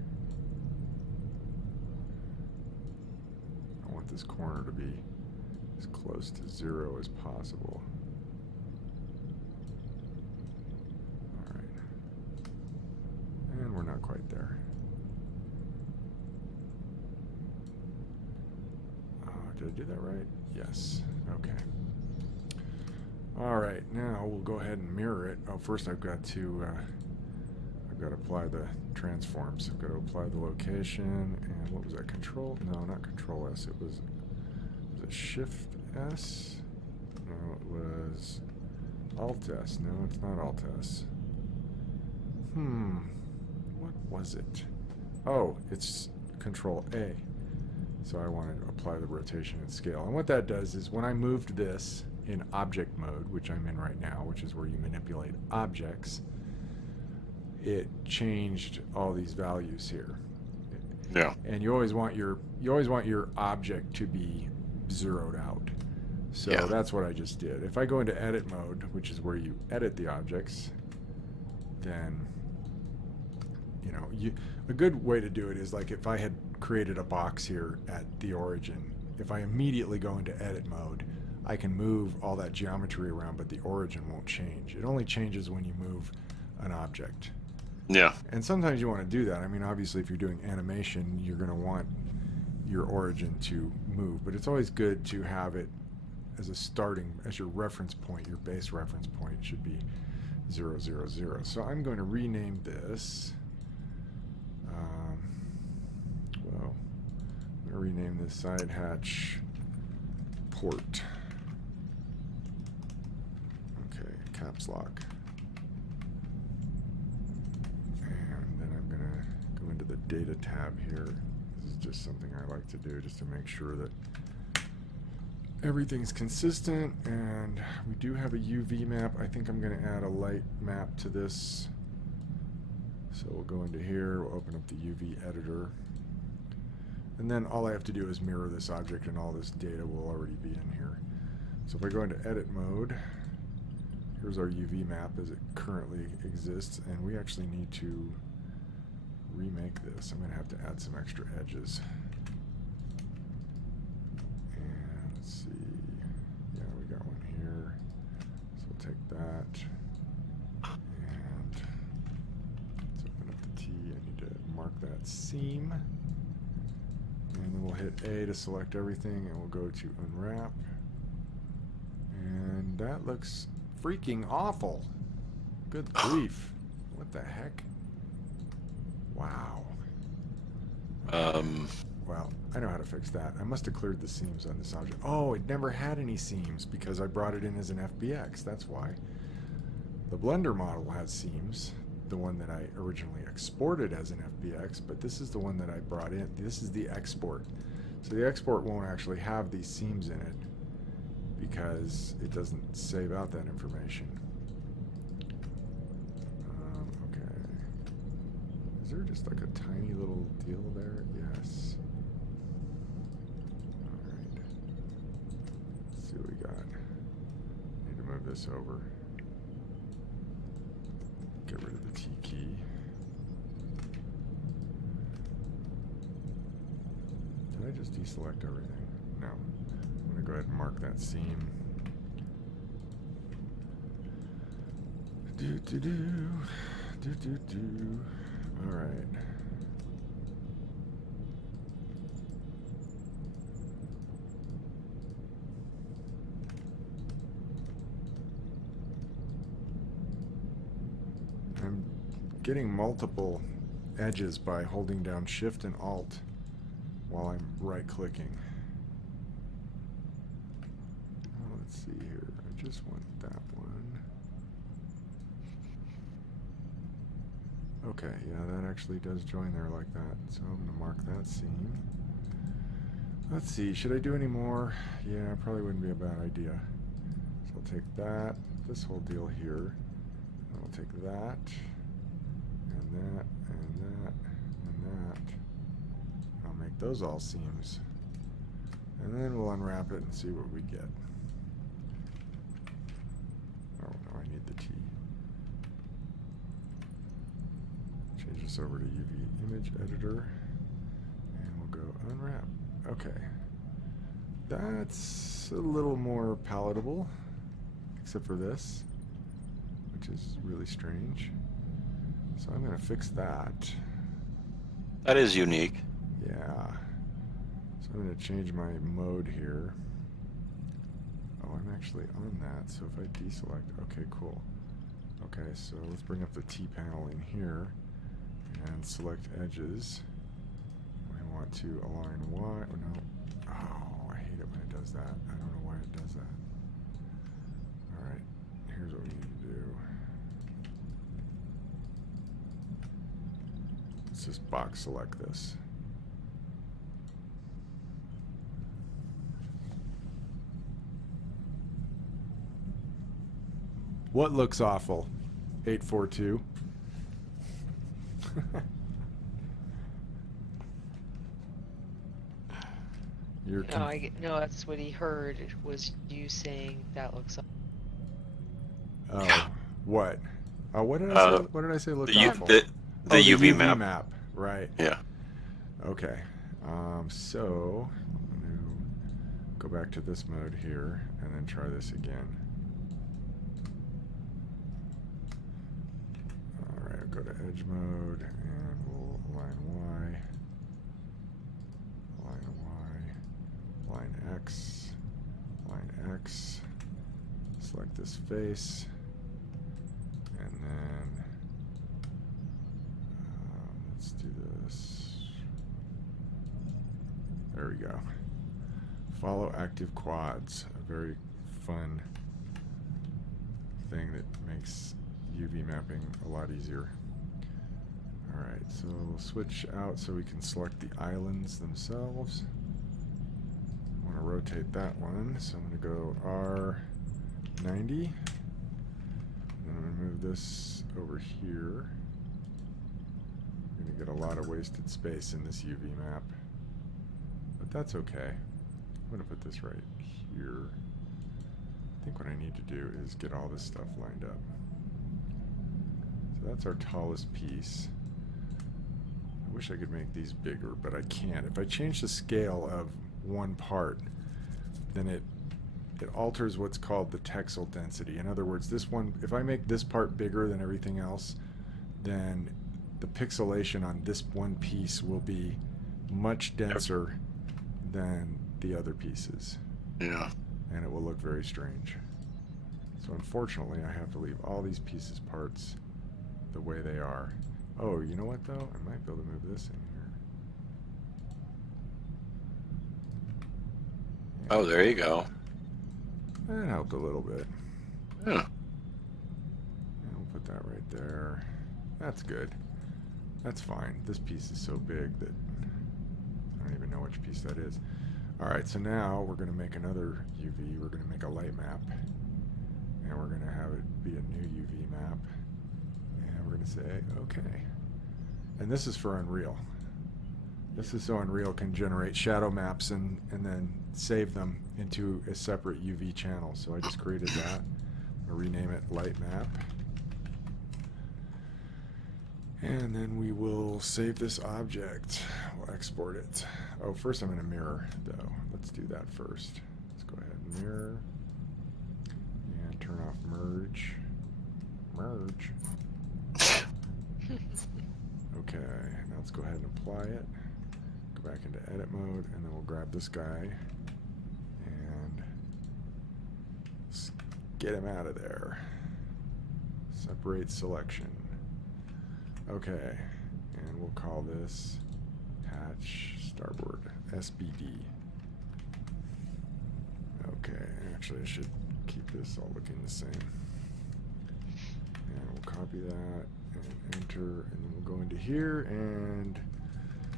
I want this corner to be as close to 0 as possible. Alright. And we're not quite there. Did I do that right? Yes. Okay. Alright, now we'll go ahead and mirror it. Oh, first I've got to apply the transforms. I've got to apply the location, and what was that? Control? No, not Control S. It was it Shift S? No, it was Alt S. No, it's not Alt S. What was it? Oh, it's Control A. So I want to apply the rotation and scale. And what that does is when I moved this in object mode, which I'm in right now, which is where you manipulate objects, it changed all these values here. Yeah. And you always want your object to be zeroed out. So yeah. That's what I just did. If I go into edit mode, which is where you edit the objects, then a good way to do it is like if I had created a box here at the origin, if I immediately go into edit mode, I can move all that geometry around, but the origin won't change. It only changes when you move an object. Yeah. And sometimes you want to do that. I mean, obviously, if you're doing animation, you're going to want your origin to move, but it's always good to have it as your reference point, your base reference point should be 0, 0, 0. So I'm going to rename this. Well, I'm going to rename this side hatch port. Okay, caps lock. And then I'm going to go into the data tab here. This is just something I like to do just to make sure that everything's consistent. And we do have a UV map. I think I'm going to add a light map to this. So we'll go into here, we'll open up the UV editor. And then all I have to do is mirror this object and all this data will already be in here. So if I go into edit mode, here's our UV map as it currently exists, and we actually need to remake this. I'm going to have to add some extra edges. And let's see. Yeah, we got one here. So we'll take that. And let's open up the T. I need to mark that seam. And then we'll hit A to select everything, and we'll go to unwrap. And that looks freaking awful. Good grief. What the heck? Wow. Well, I know how to fix that. I must have cleared the seams on this object. Oh, it never had any seams because I brought it in as an FBX. That's why. The Blender model has seams. The one that I originally exported as an FBX, but this is the one that I brought in. This is the export. So the export won't actually have these seams in it because it doesn't save out that information. Okay. Is there just like a tiny little deal there? Yes. Alright. Let's see what we got. Need to move this over. Get rid of the T key. Did I just deselect everything? No. I'm going to go ahead and mark that seam. Alright. I'm getting multiple edges by holding down Shift and Alt while I'm right-clicking. Oh, let's see here. I just want that one. Okay, yeah, that actually does join there like that. So I'm going to mark that seam. Let's see, should I do any more? Yeah, probably wouldn't be a bad idea. So I'll take that, this whole deal here. I'll take that, and that, and that, and that. I'll make those all seams. And then we'll unwrap it and see what we get. Oh, no, I need the T. Change this over to UV image editor. And we'll go unwrap. Okay. That's a little more palatable, except for this, which is really strange. So I'm going to fix that. That is unique. Yeah. So I'm going to change my mode here. Oh, I'm actually on that. So if I deselect, okay, cool. Okay, so let's bring up the T panel in here and select edges. We want to align Y. Oh, no. Oh, I hate it when it does that. I don't know why it does that. All right. Here's what we need to do. Let's just box select this. What looks awful? 842. You're no, that's what he heard was you saying that looks. Oh, what? Oh, what did I say? What did I say looked awful? The UV UV map. Right. Yeah. Okay. So I'm going to go back to this mode here and then try this again. All right. I'll go to edge mode and we'll align Y, align Y, align X, align X. Select this face, and then let's do this. There we go. Follow active quads, a very fun thing that makes UV mapping a lot easier. Alright, so we'll switch out so we can select the islands themselves. I want to rotate that one, so I'm going to go R90. And I'm going to move this over here. I'm going to get a lot of wasted space in this UV map. But that's okay. I'm going to put this right here. I think what I need to do is get all this stuff lined up. So that's our tallest piece. I wish I could make these bigger, but I can't. If I change the scale of one part, then it alters what's called the textile density. In other words, this one, if I make this part bigger than everything else, then the pixelation on this one piece will be much denser than the other pieces. Yeah. And it will look very strange. So unfortunately, I have to leave all these pieces parts the way they are. Oh, you know what though? I might be able to move this in here. Yeah. Oh, there you go. That helped a little bit. Yeah. And we'll put that right there. That's good. That's fine. This piece is so big that I don't even know which piece that is. Alright, so now we're going to make another UV. We're going to make a light map. And we're going to have it be a new UV map. And we're going to say, okay. And this is for Unreal. This is so Unreal can generate shadow maps and then save them into a separate UV channel. So I just created that. I'll rename it Light Map. And then we will save this object. We'll export it. Oh, first I'm going to mirror, though. Let's do that first. Let's go ahead and mirror. And turn off merge. Merge. Okay, now let's go ahead and apply it. Go back into edit mode, and then we'll grab this guy and get him out of there. Separate selection. Okay, and we'll call this hatch starboard SBD. Okay, actually I should keep this all looking the same. And we'll copy that and enter, and then we'll go into here and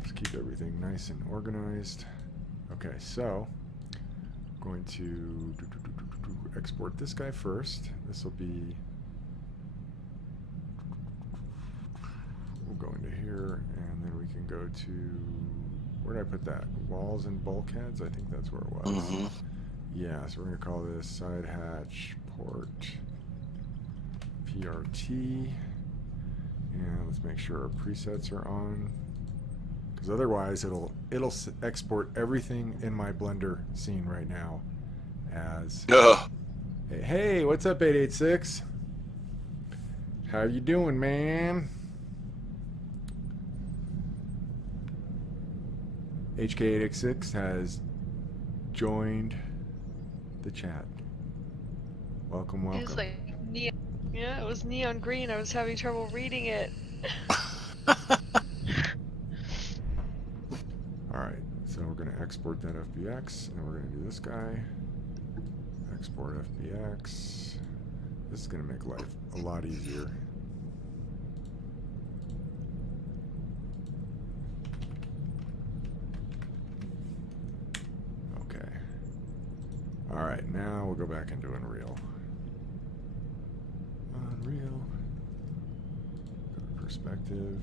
just keep everything nice and organized. Okay, so I'm going to export this guy first. This will be, we'll go into here, and then we can go to, where did I put that? Walls and bulkheads? I think that's where it was. Mm-hmm. Yeah, so we're going to call this side hatch port PRT. And let's make sure our presets are on, because otherwise it'll export everything in my Blender scene right now as hey, what's up 886? How you doing, man? HK886 has joined the chat. Welcome, welcome. It was like neon. Yeah, it was neon green. I was having trouble reading it. Alright, so we're going to export that FBX, and we're going to do this guy. Export FBX. This is going to make life a lot easier. Okay. Alright, now we'll go back into Unreal. Unreal. Go to perspective.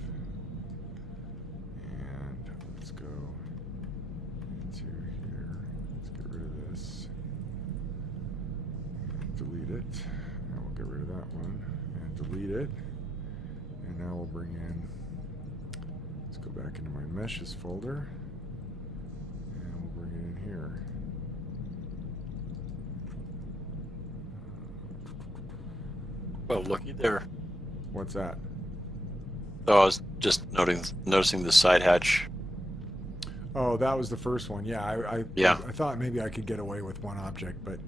And let's go into here. Let's get rid of this. And delete it. And we'll get rid of that one. And delete it. And now we'll bring in, let's go back into my meshes folder. And we'll bring it in here. Well, looky there. What's that? Oh, I was just noticing the side hatch. Oh, that was the first one. Yeah, I thought maybe I could get away with one object, but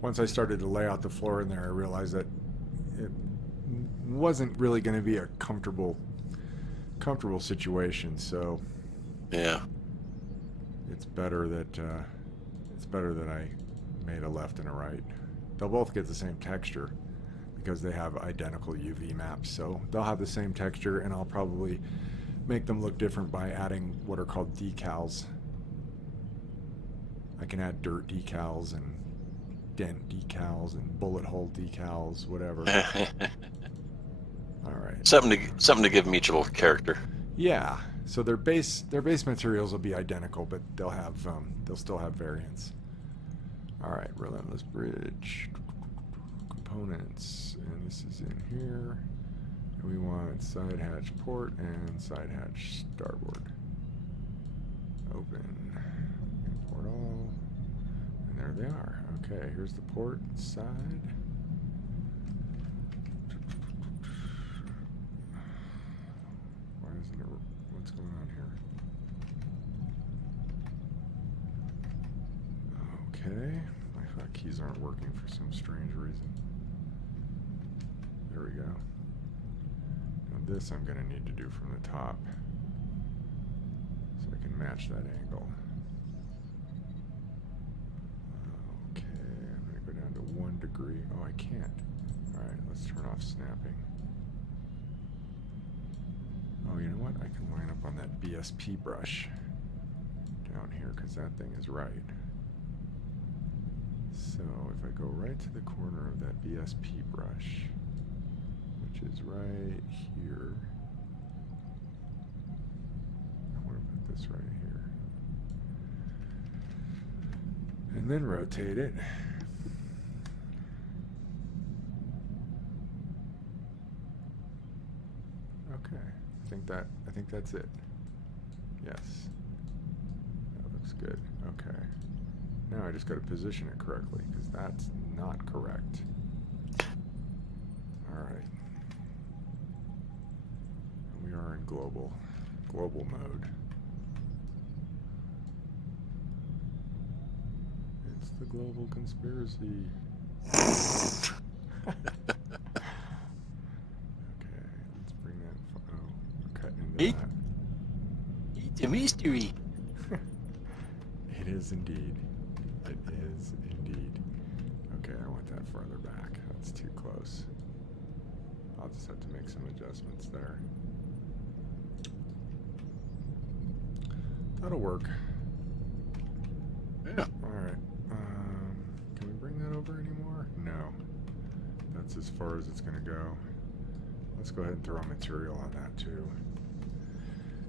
once I started to lay out the floor in there, I realized that it wasn't really going to be a comfortable situation. So Yeah. it's better that I made a left and a right. They'll both get the same texture because they have identical UV maps. So they'll have the same texture, and I'll probably make them look different by adding what are called decals. I can add dirt decals and dent decals and bullet hole decals, whatever. All right. Something to give them each a little character. Yeah. So their base materials will be identical, but they'll still have variants. All right, Relentless bridge components, and this is in here. And we want side hatch port and side hatch starboard. Open, import all, and there they are. Okay, here's the port side. Why isn't it? What's going on here? Okay, my hotkeys aren't working for some strange reason. There we go. Now this I'm going to need to do from the top so I can match that angle. Okay, I'm going to go down to 1 degree. Oh, I can't. Alright, let's turn off snapping. Oh, you know what? I can line up on that BSP brush down here because that thing is right. So if I go right to the corner of that BSP brush, which is right here, I want to put this right here, and then rotate it. Okay, I think that's it. Yes, that looks good. Okay. Now I just got to position it correctly, because that's not correct. Alright. We are in global mode. It's the global conspiracy. Okay, let's bring that. Oh, we're cutting into that. It's a mystery. It is indeed. It is indeed. Okay, I want that farther back. That's too close. I'll just have to make some adjustments there. That'll work. Yeah. Alright. Can we bring that over anymore? No. That's as far as it's going to go. Let's go ahead and throw material on that too.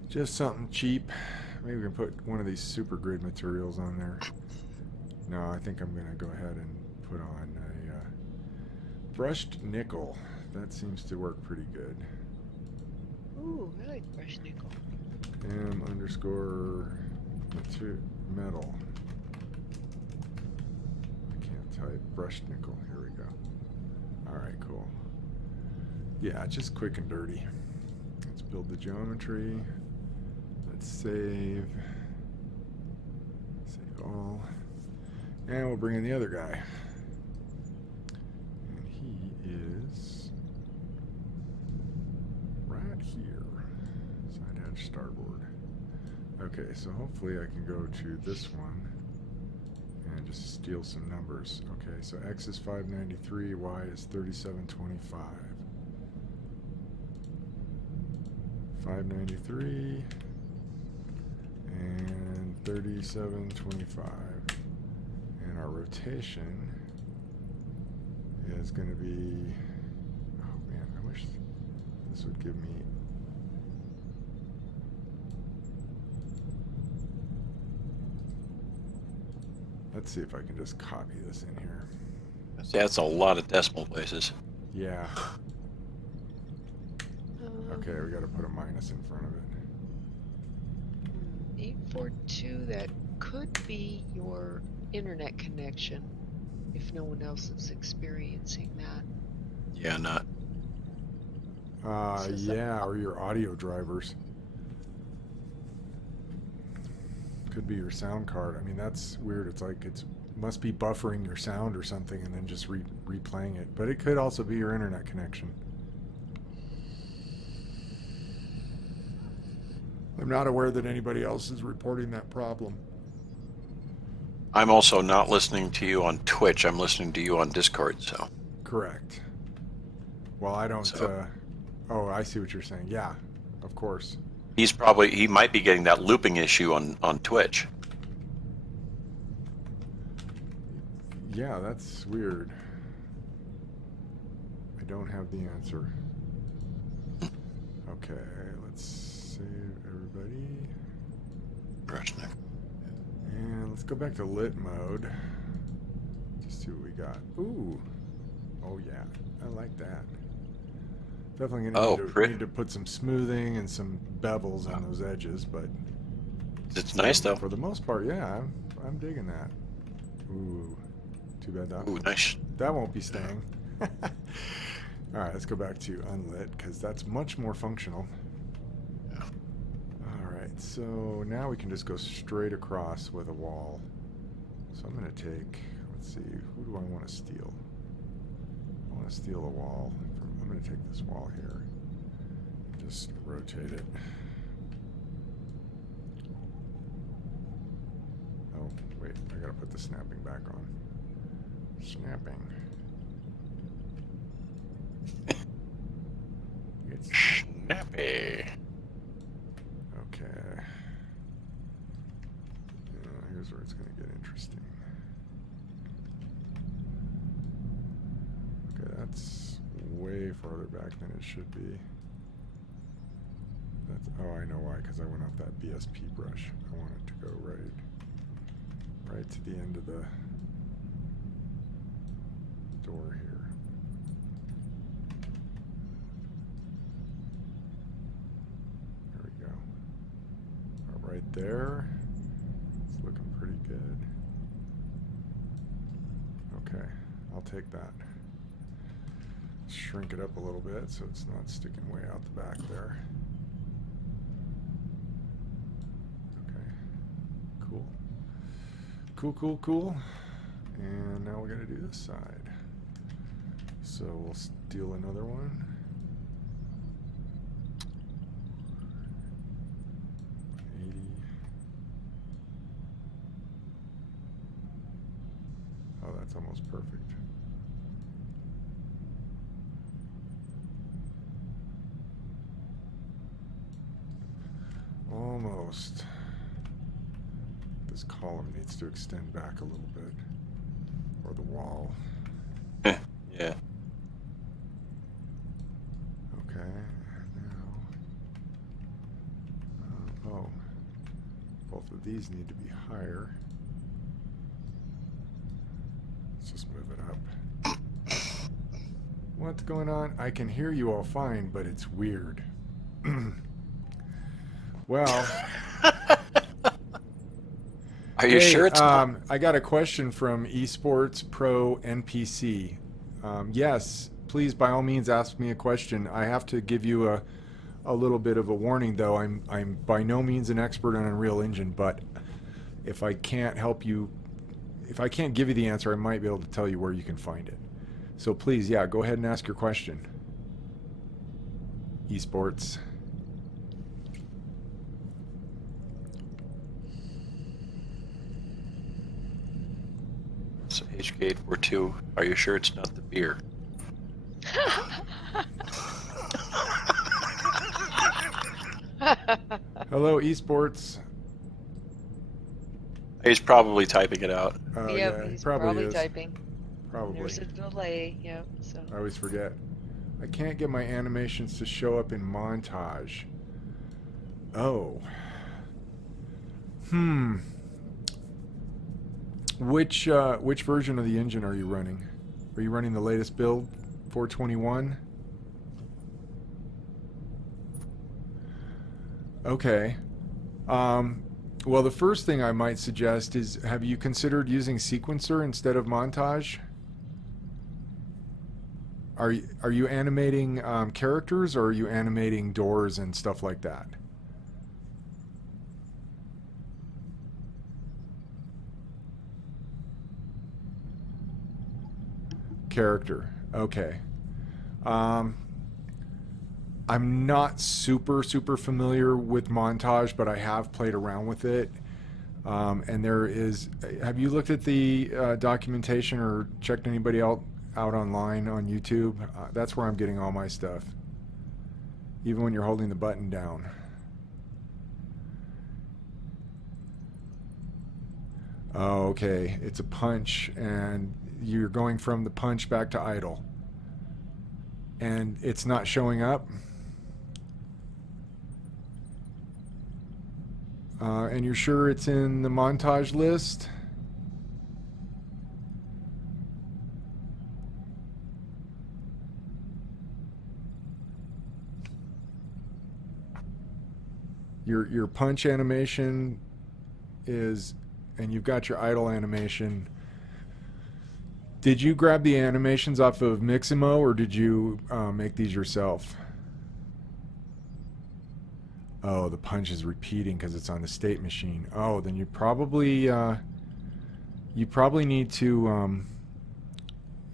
Just something cheap. Maybe we can put one of these super grid materials on there. No, I think I'm going to go ahead and put on a brushed nickel. That seems to work pretty good. Ooh, I like brushed nickel. M underscore metal. I can't type brushed nickel. Here we go. Alright, cool. Yeah, just quick and dirty. Let's build the geometry. Let's save. Save all. And we'll bring in the other guy. And he is right here. Side hatch starboard. Okay, so hopefully I can go to this one and just steal some numbers. Okay, so X is 593, Y is 3725. 593 and 3725. And our rotation is going to be, oh man, I wish this would give me, let's see if I can just copy this in here. That's a lot of decimal places. Yeah. Okay, we got to put a minus in front of it. 842, that could be your internet connection, if no one else is experiencing that. Yeah, not. Yeah, or your audio drivers. Could be your sound card. I mean, that's weird. It's like it must be buffering your sound or something and then just replaying it. But it could also be your internet connection. I'm not aware that anybody else is reporting that problem. I'm also not listening to you on Twitch. I'm listening to you on Discord, so. Correct. Well, I don't. So Oh, I see what you're saying. Yeah, of course. he might be getting that looping issue on Twitch. Yeah, that's weird. I don't have the answer. Okay, let's save everybody. And let's go back to lit mode. Just see what we got. Ooh. Oh yeah, I like that. Definitely gonna need to put some smoothing and some bevels on those edges, but it's nice though. For the most part, yeah, I'm digging that. Ooh, too bad that. Ooh, nice. That won't be staying. All right, let's go back to unlit because that's much more functional. Yeah. All right, so now we can just go straight across with a wall. So I'm gonna take. Let's see, who do I want to steal? I want to steal a wall. I'm going to take this wall here. Just rotate it. Oh, wait. I got to put the snapping back on. Snapping. It's snappy. Okay. Here's where it's going to get interesting. Okay, that's way farther back than it should be. That's, oh, I know why, because I went off that BSP brush. I want it to go right to the end of the door here. There we go. Right there. It's looking pretty good. Okay, I'll take that. Shrink it up a little bit so it's not sticking way out the back there. Okay, cool. Cool. And now we're gonna do this side. So we'll steal another one. 80. Oh, that's almost perfect. Almost. This column needs to extend back a little bit. Or the wall. Yeah. Okay, now. Oh. Both of these need to be higher. Let's just move it up. What's going on? I can hear you all fine, but it's weird. Well, are you sure it's not? I got a question from Esports Pro NPC. Yes, please, by all means, ask me a question. I have to give you a little bit of a warning, though. I'm by no means an expert on Unreal Engine, but if I can't help you, if I can't give you the answer, I might be able to tell you where you can find it. So please, yeah, go ahead and ask your question. Esports. So HK842, are you sure it's not the beer? Hello, Esports. He's probably typing it out. Yep, yeah, he's probably is. typing. Probably. There's a delay, yep. So. I always forget. I can't get my animations to show up in montage. Oh. Which version of the engine are you running? Are you running the latest build, 421? Okay. Well, the first thing I might suggest is, have you considered using sequencer instead of montage? Are you animating characters, or are you animating doors and stuff like that? Character. Okay. I'm not super familiar with montage, but I have played around with it. And there is. Have you looked at the documentation or checked anybody else out online on YouTube, that's where I'm getting all my stuff. Even when you're holding the button down. Oh, okay. It's a punch, and you're going from the punch back to idle. And it's not showing up. And you're sure it's in the montage list? Your punch animation is, and you've got your idle animation. Did you grab the animations off of Mixamo, or did you make these yourself? Oh, the punch is repeating because it's on the state machine. Oh, then you probably need to.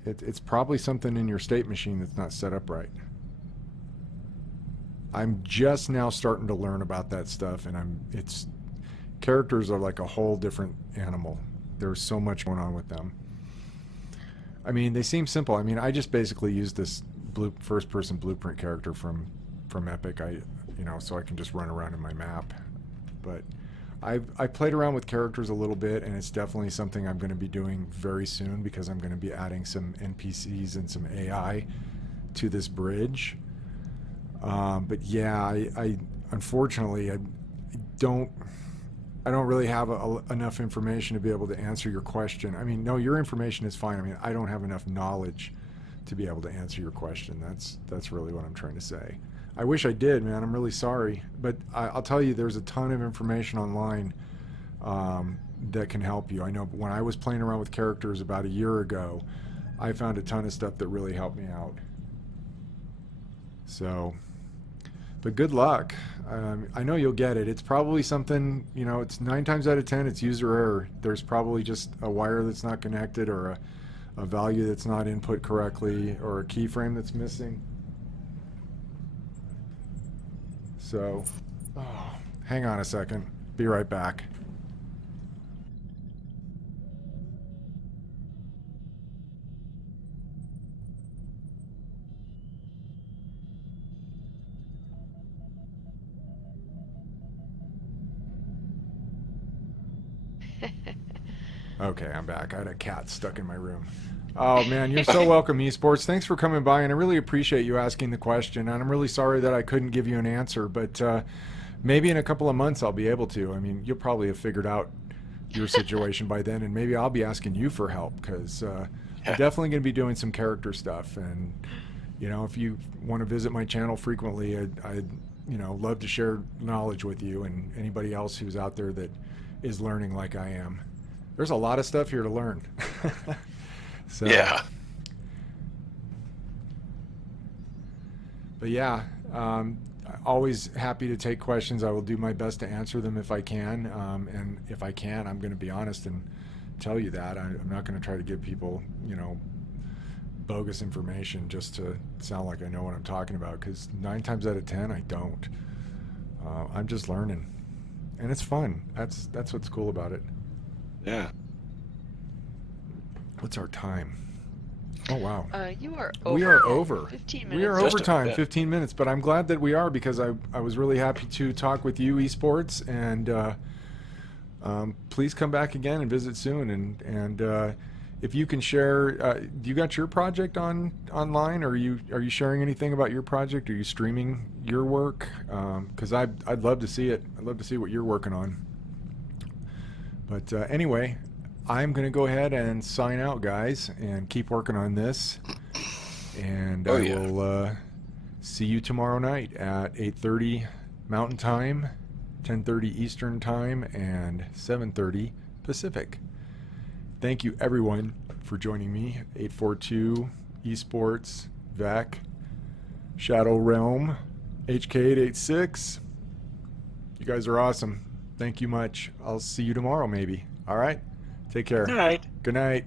It's probably something in your state machine that's not set up right. I'm just now starting to learn about that stuff, and characters are like a whole different animal. There's so much going on with them. I mean, they seem simple. I mean, I just basically use this first-person blueprint character from Epic. So I can just run around in my map. But I've played around with characters a little bit, and it's definitely something I'm going to be doing very soon because I'm going to be adding some NPCs and some AI to this bridge. But yeah, I unfortunately I don't really have enough information to be able to answer your question. I mean, no, your information is fine. I mean, I don't have enough knowledge to be able to answer your question. That's really what I'm trying to say. I wish I did, man. I'm really sorry, but I'll tell you, there's a ton of information online that can help you. I know when I was playing around with characters about a year ago, I found a ton of stuff that really helped me out. So, but good luck. I know you'll get it. It's probably something, it's 9 times out of 10, it's user error. There's probably just a wire that's not connected, or a value that's not input correctly, or a keyframe that's missing. So, hang on a second. Be right back. Okay, I'm back. I had a cat stuck in my room. Oh man, you're so welcome, Esports. Thanks for coming by, and I really appreciate you asking the question. And I'm really sorry that I couldn't give you an answer, but maybe in a couple of months I'll be able to. I mean, you'll probably have figured out your situation by then, and maybe I'll be asking you for help, because I'm definitely going to be doing some character stuff. And if you want to visit my channel frequently, I'd love to share knowledge with you and anybody else who's out there that is learning like I am. There's a lot of stuff here to learn. So, yeah. But yeah, always happy to take questions. I will do my best to answer them if I can. And if I can, I'm going to be honest and tell you that. I'm not going to try to give people, bogus information just to sound like I know what I'm talking about, because 9 times out of 10, I don't. I'm just learning. And it's fun. That's what's cool about it. Yeah. What's our time? Oh wow. You are over. We are over. 15 minutes. We are over time, yeah. 15 minutes, but I'm glad that we are, because I was really happy to talk with you, Esports, and please come back again and visit soon. And if you can share, you got your project online? Or are you sharing anything about your project? Are you streaming your work? Because I'd love to see it. I'd love to see what you're working on. But anyway, I'm going to go ahead and sign out, guys, and keep working on this. And I will see you tomorrow night at 8:30 Mountain Time, 10:30 Eastern Time, and 7:30 Pacific. Thank you, everyone, for joining me. 842 Esports, Vec, Shadow Realm, HK886. You guys are awesome. Thank you much. I'll see you tomorrow, maybe. All right? Take care. Good night. Good night.